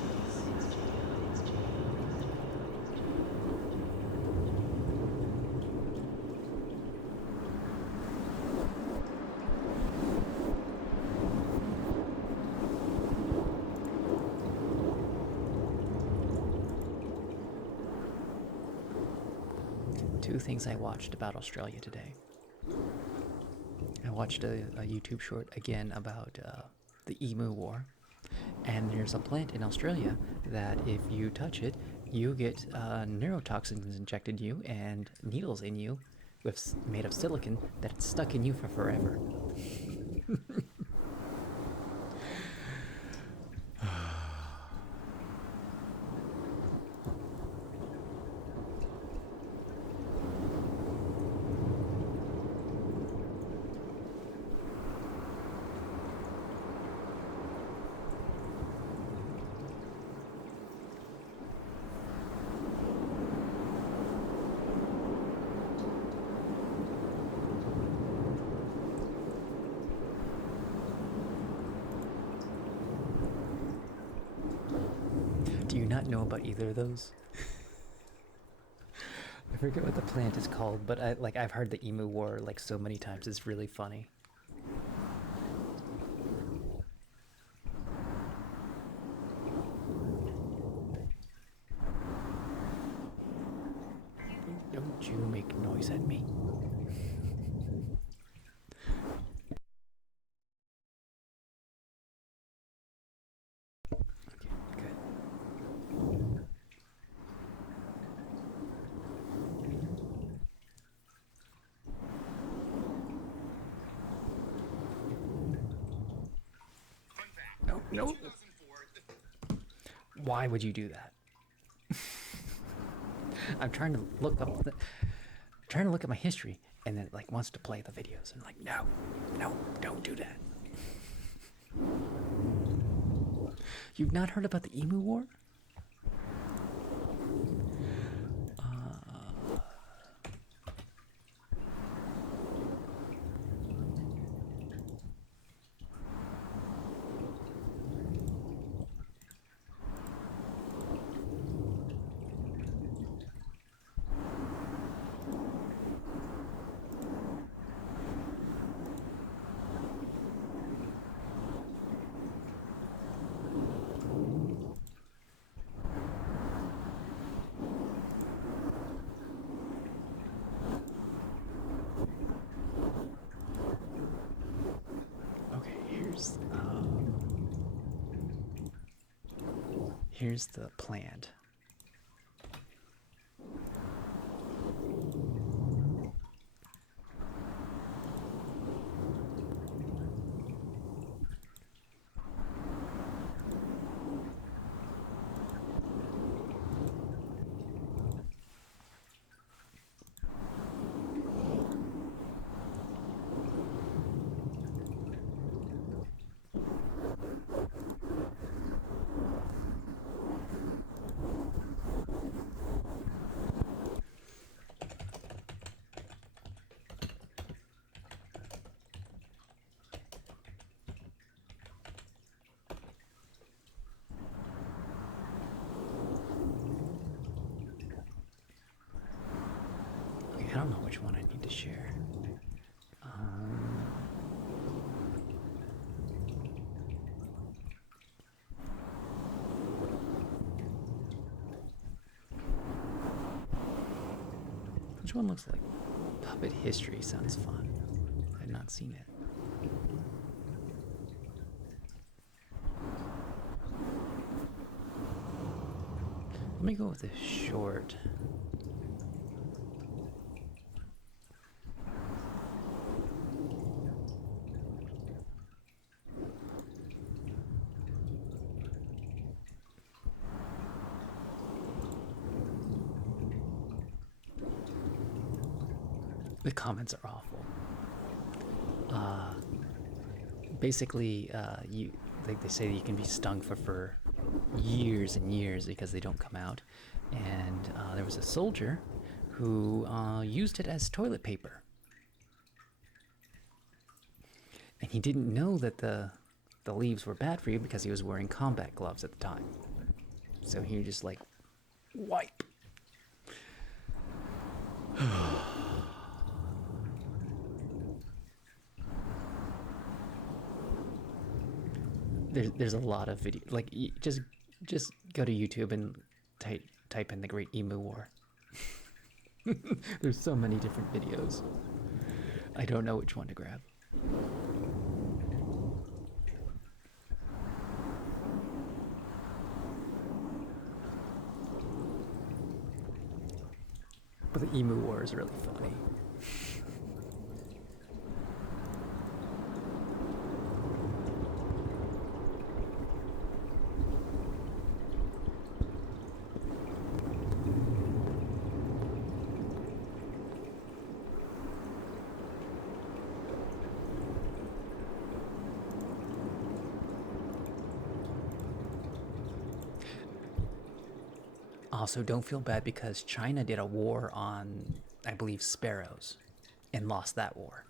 Two things I watched about Australia today. I watched a YouTube short again about the emu war. And there's a plant in Australia that if you touch it, you get neurotoxins injected in you and needles in you made of silicon that it's stuck in you for forever. Do you not know about either of those? I forget what the plant is called, but I've heard the emu war like so many times. It's really funny. Don't you make noise at me. Okay, good. No. Why would you do that? I'm trying to look up trying to look at my history, and it like wants to play the videos, and like, no, don't do that. You've not heard about the Emu War? Okay, here's the plant. Okay, I don't know which one I need to share. Which one looks like Puppet History? Sounds fun. I've not seen it. Let me go with this short. The comments are awful. Basically, they say you can be stung for years and years because they don't come out. And there was a soldier who used it as toilet paper. And he didn't know that the leaves were bad for you because he was wearing combat gloves at the time. So he just like wipe. There's a lot of video, like just go to YouTube and type in the Great Emu War. There's so many different videos. I don't know which one to grab. But the Emu War is really funny. Also, don't feel bad because China did a war on, I believe, sparrows and lost that war.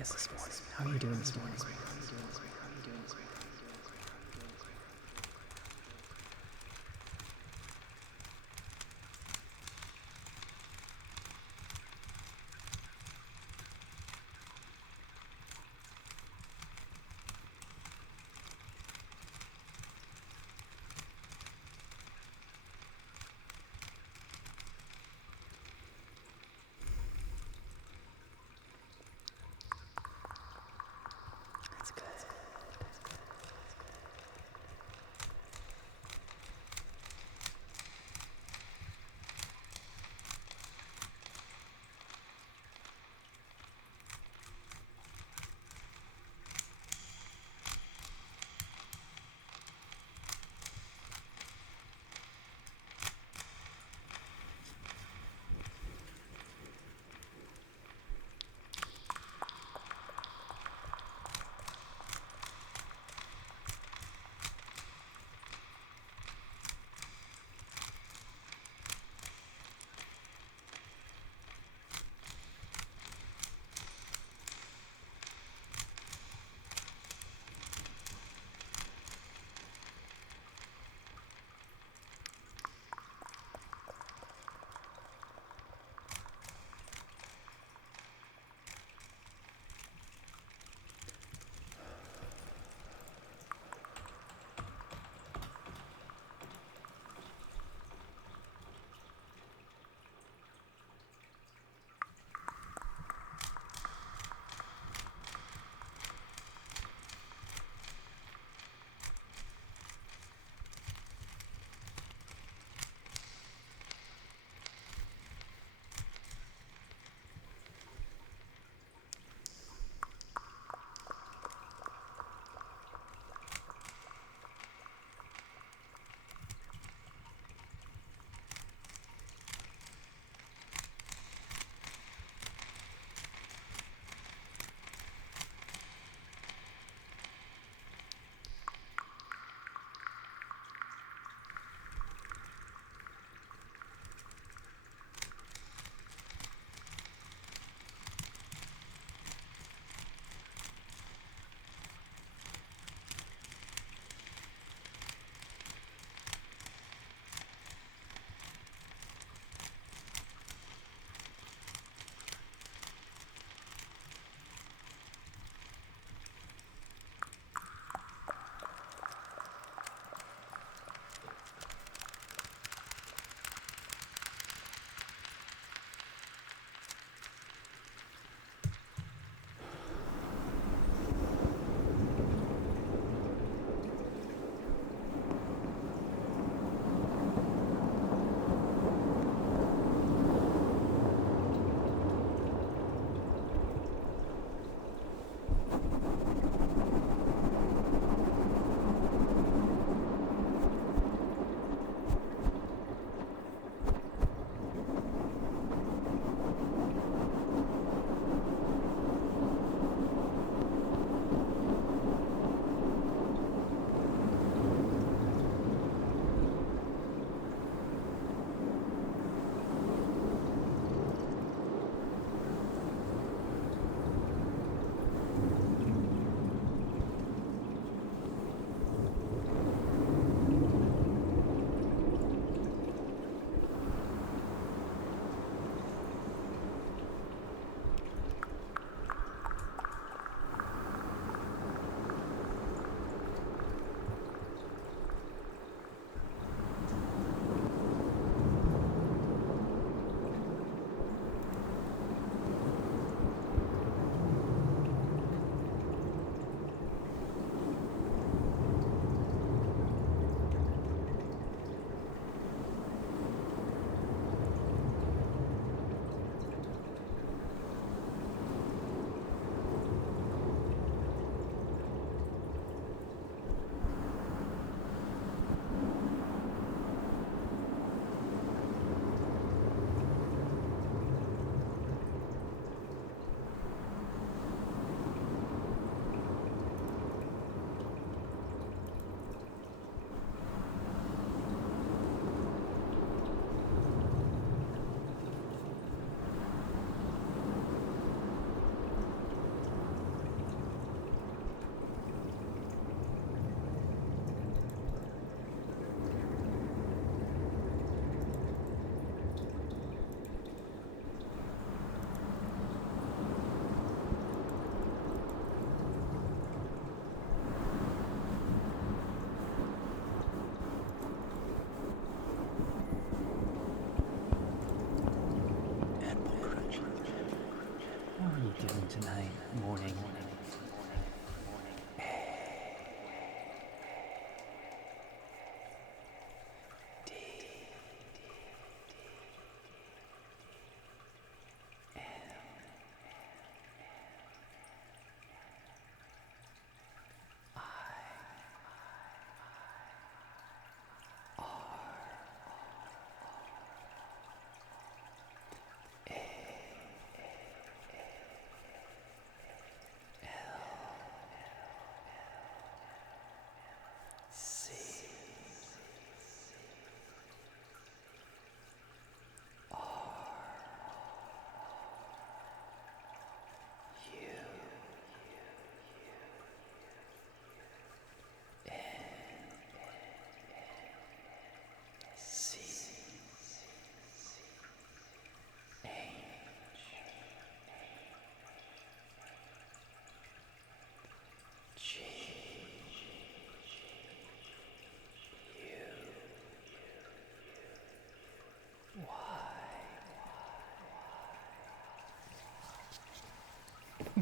guess this morning. How are you doing this morning?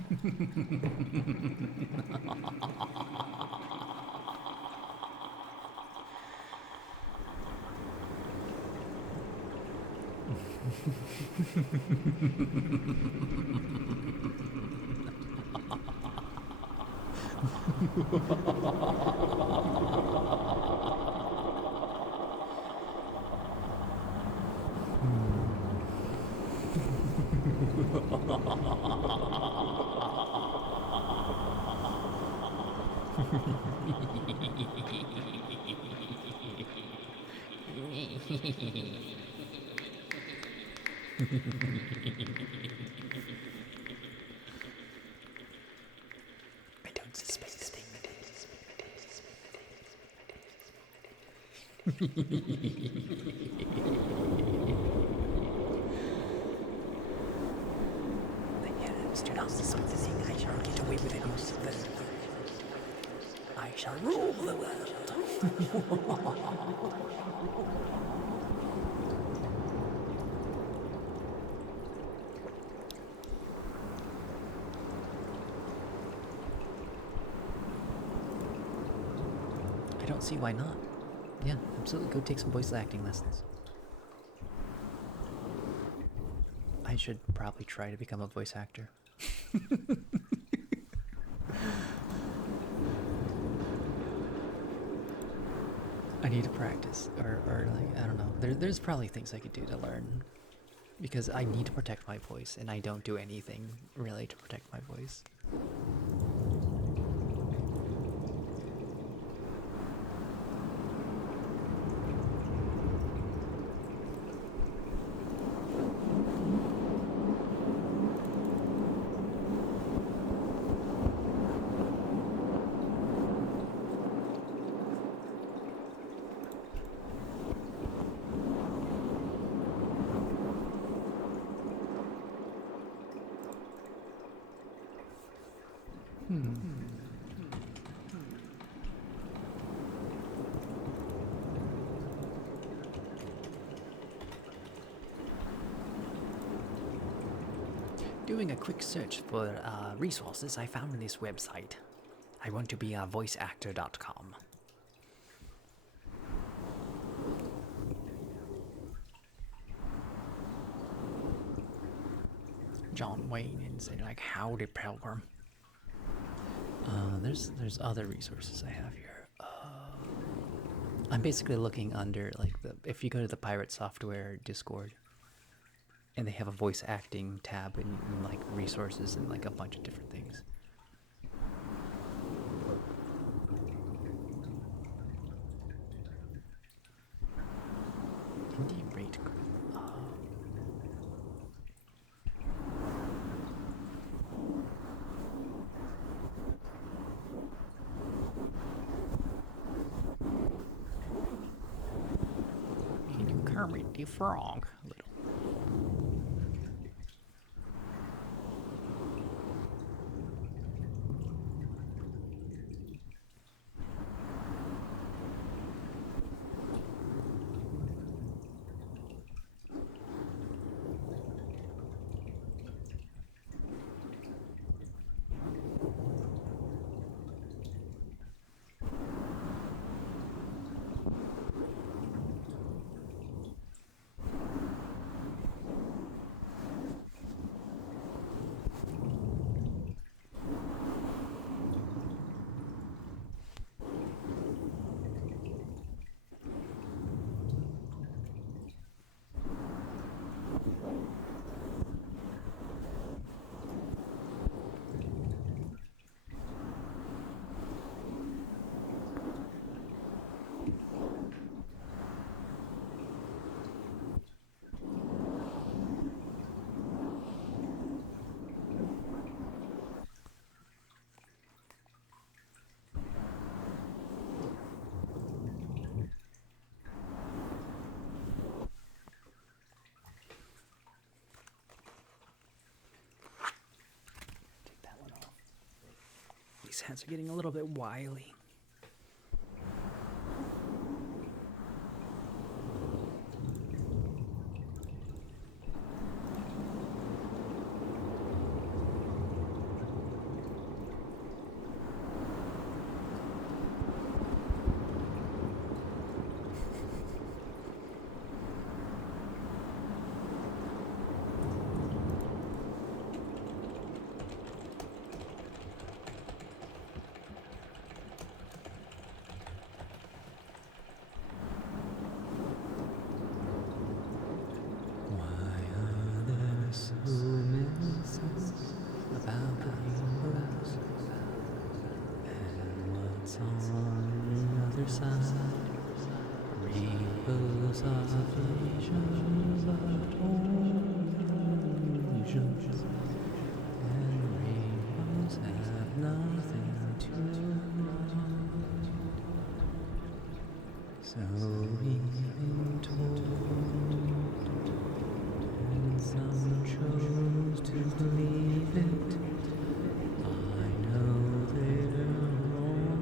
I don't suspect a thing. Yes, do not suspect a thing. I shall get away with it most of the time. I shall rule the world. I don't see why not. Yeah, absolutely. Go take some voice acting lessons. I should probably try to become a voice actor. I need to practice, or like, I don't know. There's probably things I could do to learn. Because I need to protect my voice, and I don't do anything really to protect my voice. Doing a quick search for resources I found on this website. I want to be a voiceactor.com. John Wayne and say like, howdy Pilgrim. There's other resources I have here. I'm basically looking under like if you go to the Pirate Software Discord, and they have a voice acting tab and like resources and like a bunch of different things. Indie rate. Can you Kermit the Frog? A little. These hands are getting a little bit wily. What's on the other side? Rainbows of vision, but only illusions. And rainbows have nothing to hide. So we've been told, and some chose to believe it. I know they're wrong.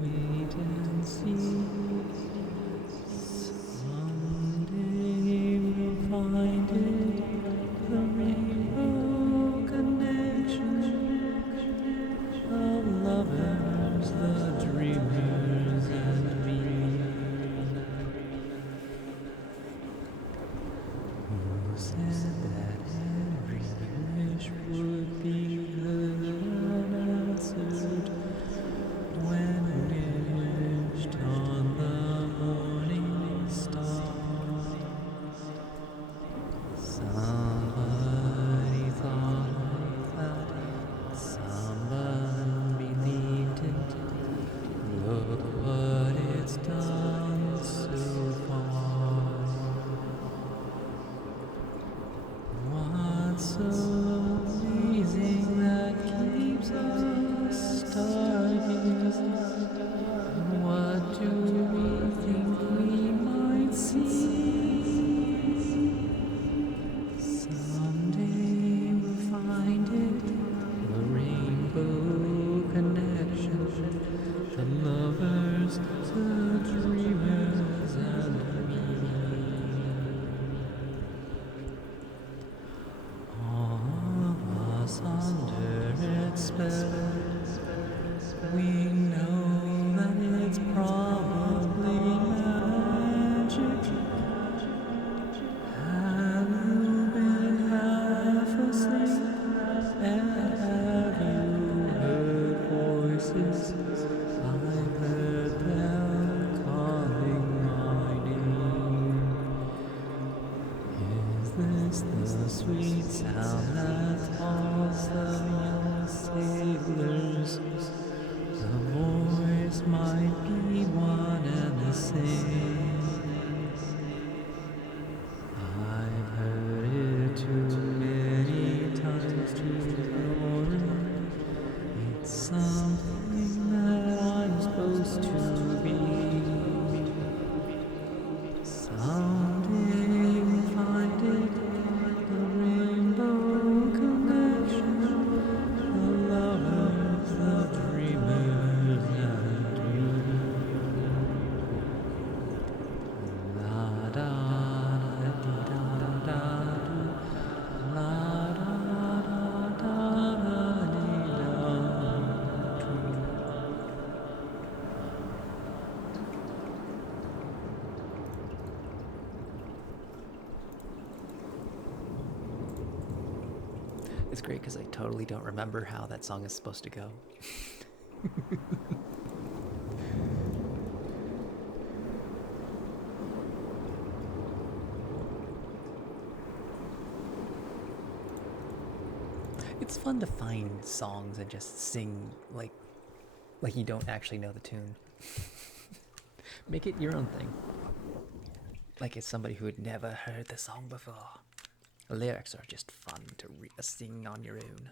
Wait and see. Someday we'll find it. The rainbow connection of lovers, the dreamers, and me. Who said that every wish would be heard unanswered when wished on the morning star? Somebody thought of that, someone believed it. Look what it's done so far. What's so amazing that keeps us stargazing? What do we think we might see? Someday we'll find it, the rainbow connection, the lovers, the dreamers, and me. All of us under its spell, we know that it's probably magic. Have you been half asleep? And have you heard voices? I've heard them calling my name. Is this the sweet sound that calls the young sailors? The voice might be one and the same. I've heard it too many times to ignore it. It's something that I'm supposed to be. Someday we'll find it, the rainbow connection, the lovers, the dreamers, and you. La da da da da da, la da da da da dee da. It's great because I totally don't remember how that song is supposed to go. It's fun to find songs and just sing like you don't actually know the tune. Make it your own thing. Like it's somebody who had never heard the song before. Lyrics are just fun to sing on your own.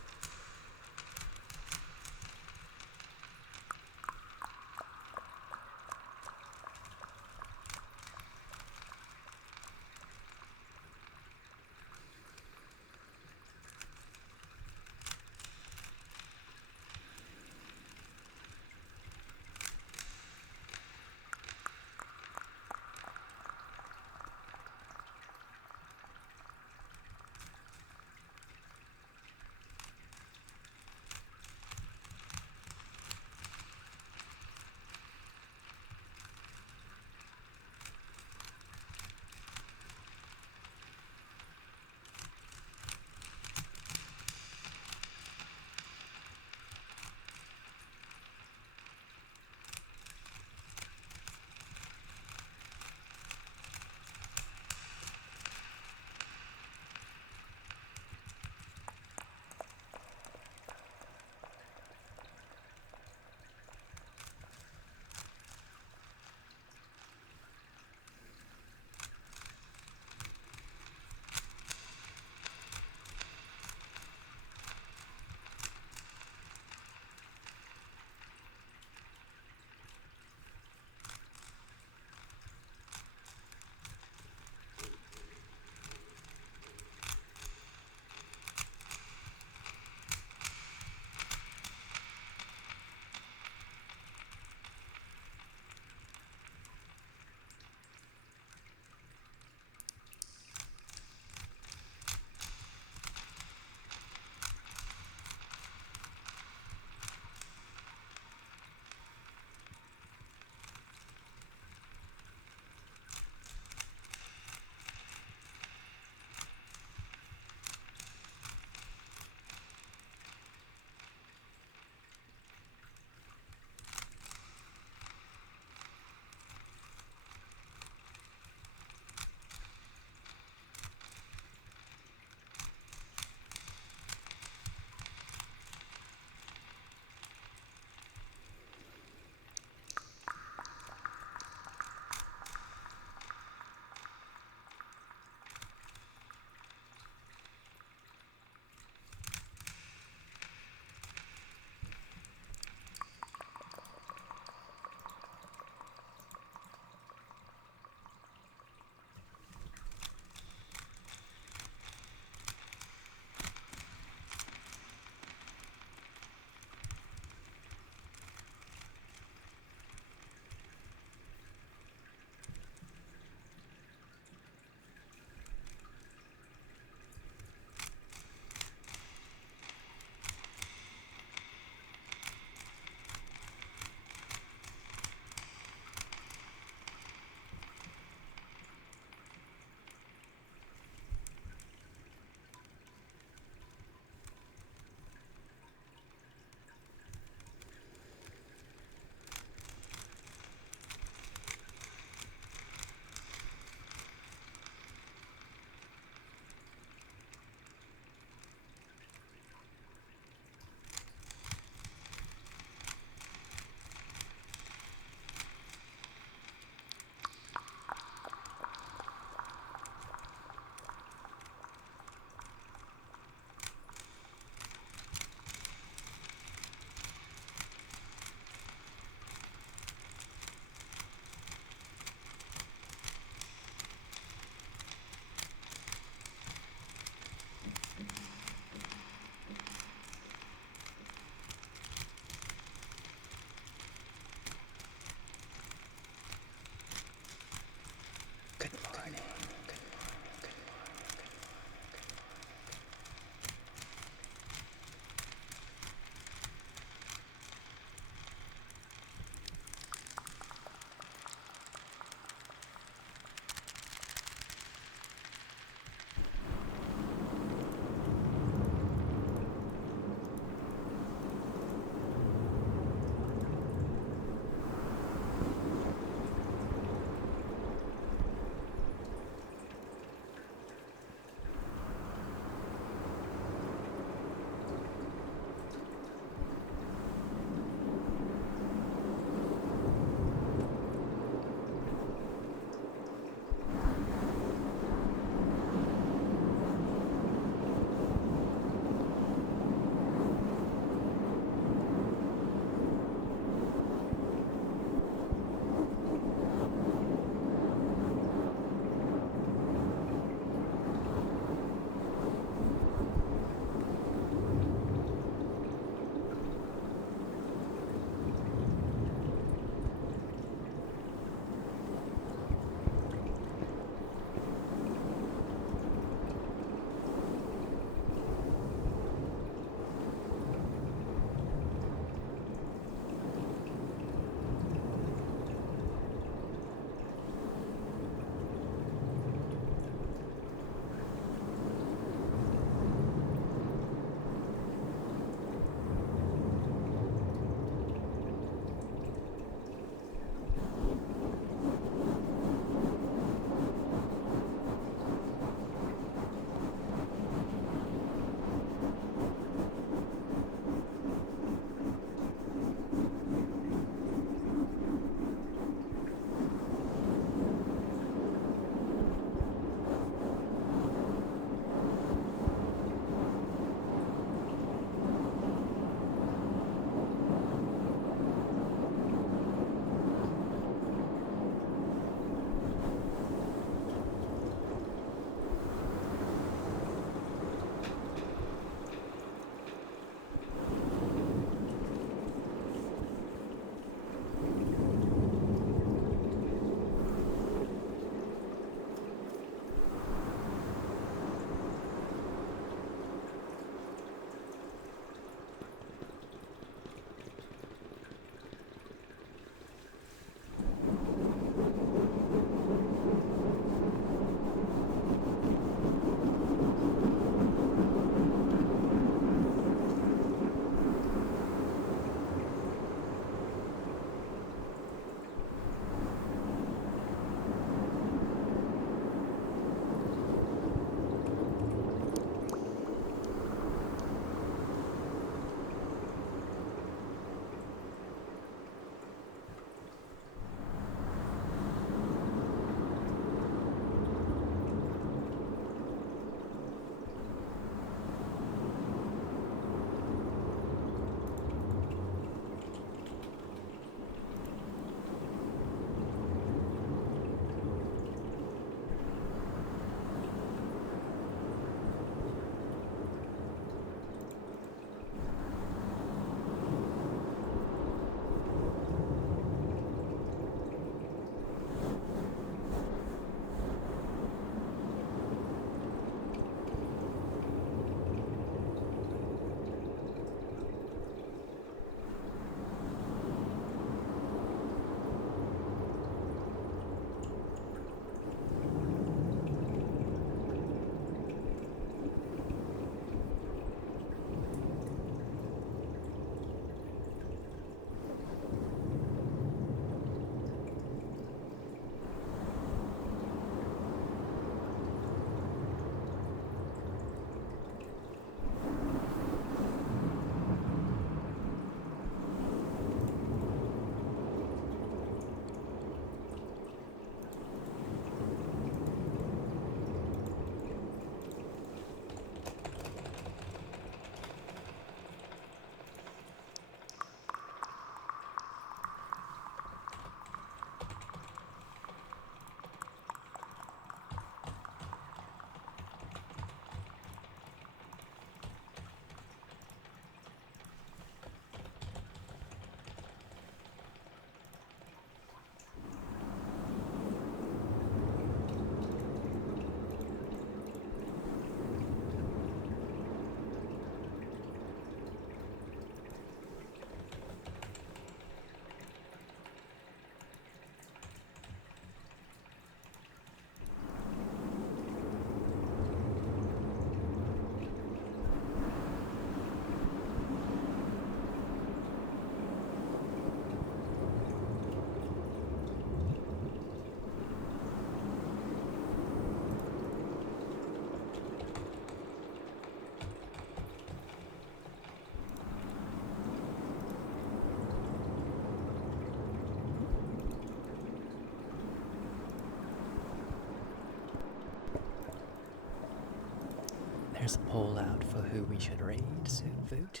There's a poll out for who we should raid, so vote,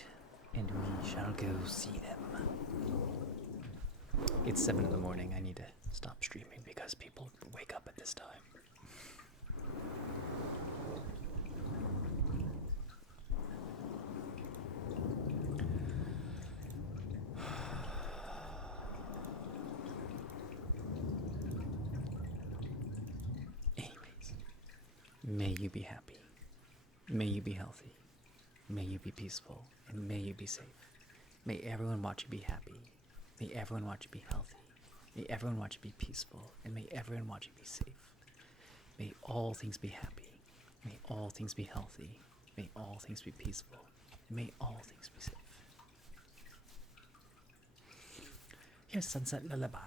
and we shall go see them. It's 7 in the morning. I need to stop streaming because people wake up at this time. Anyways, may you be happy. May you be healthy. May you be peaceful. And may you be safe. May everyone watch you be happy. May everyone watch you be healthy. May everyone watch you be peaceful. And may everyone watch you be safe. May all things be happy. May all things be healthy. May all things be peaceful. And may all things be safe. Here's Sunset Lullaby.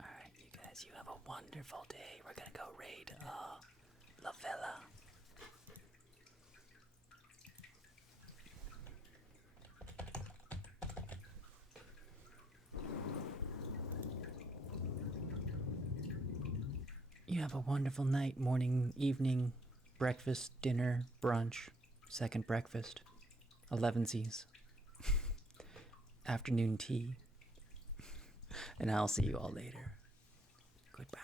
Alright, you guys, you have a wonderful day. We're gonna go raid La Villa. You have a wonderful night, morning, evening, breakfast, dinner, brunch, second breakfast, 11sies, afternoon tea, and I'll see you all later. Goodbye.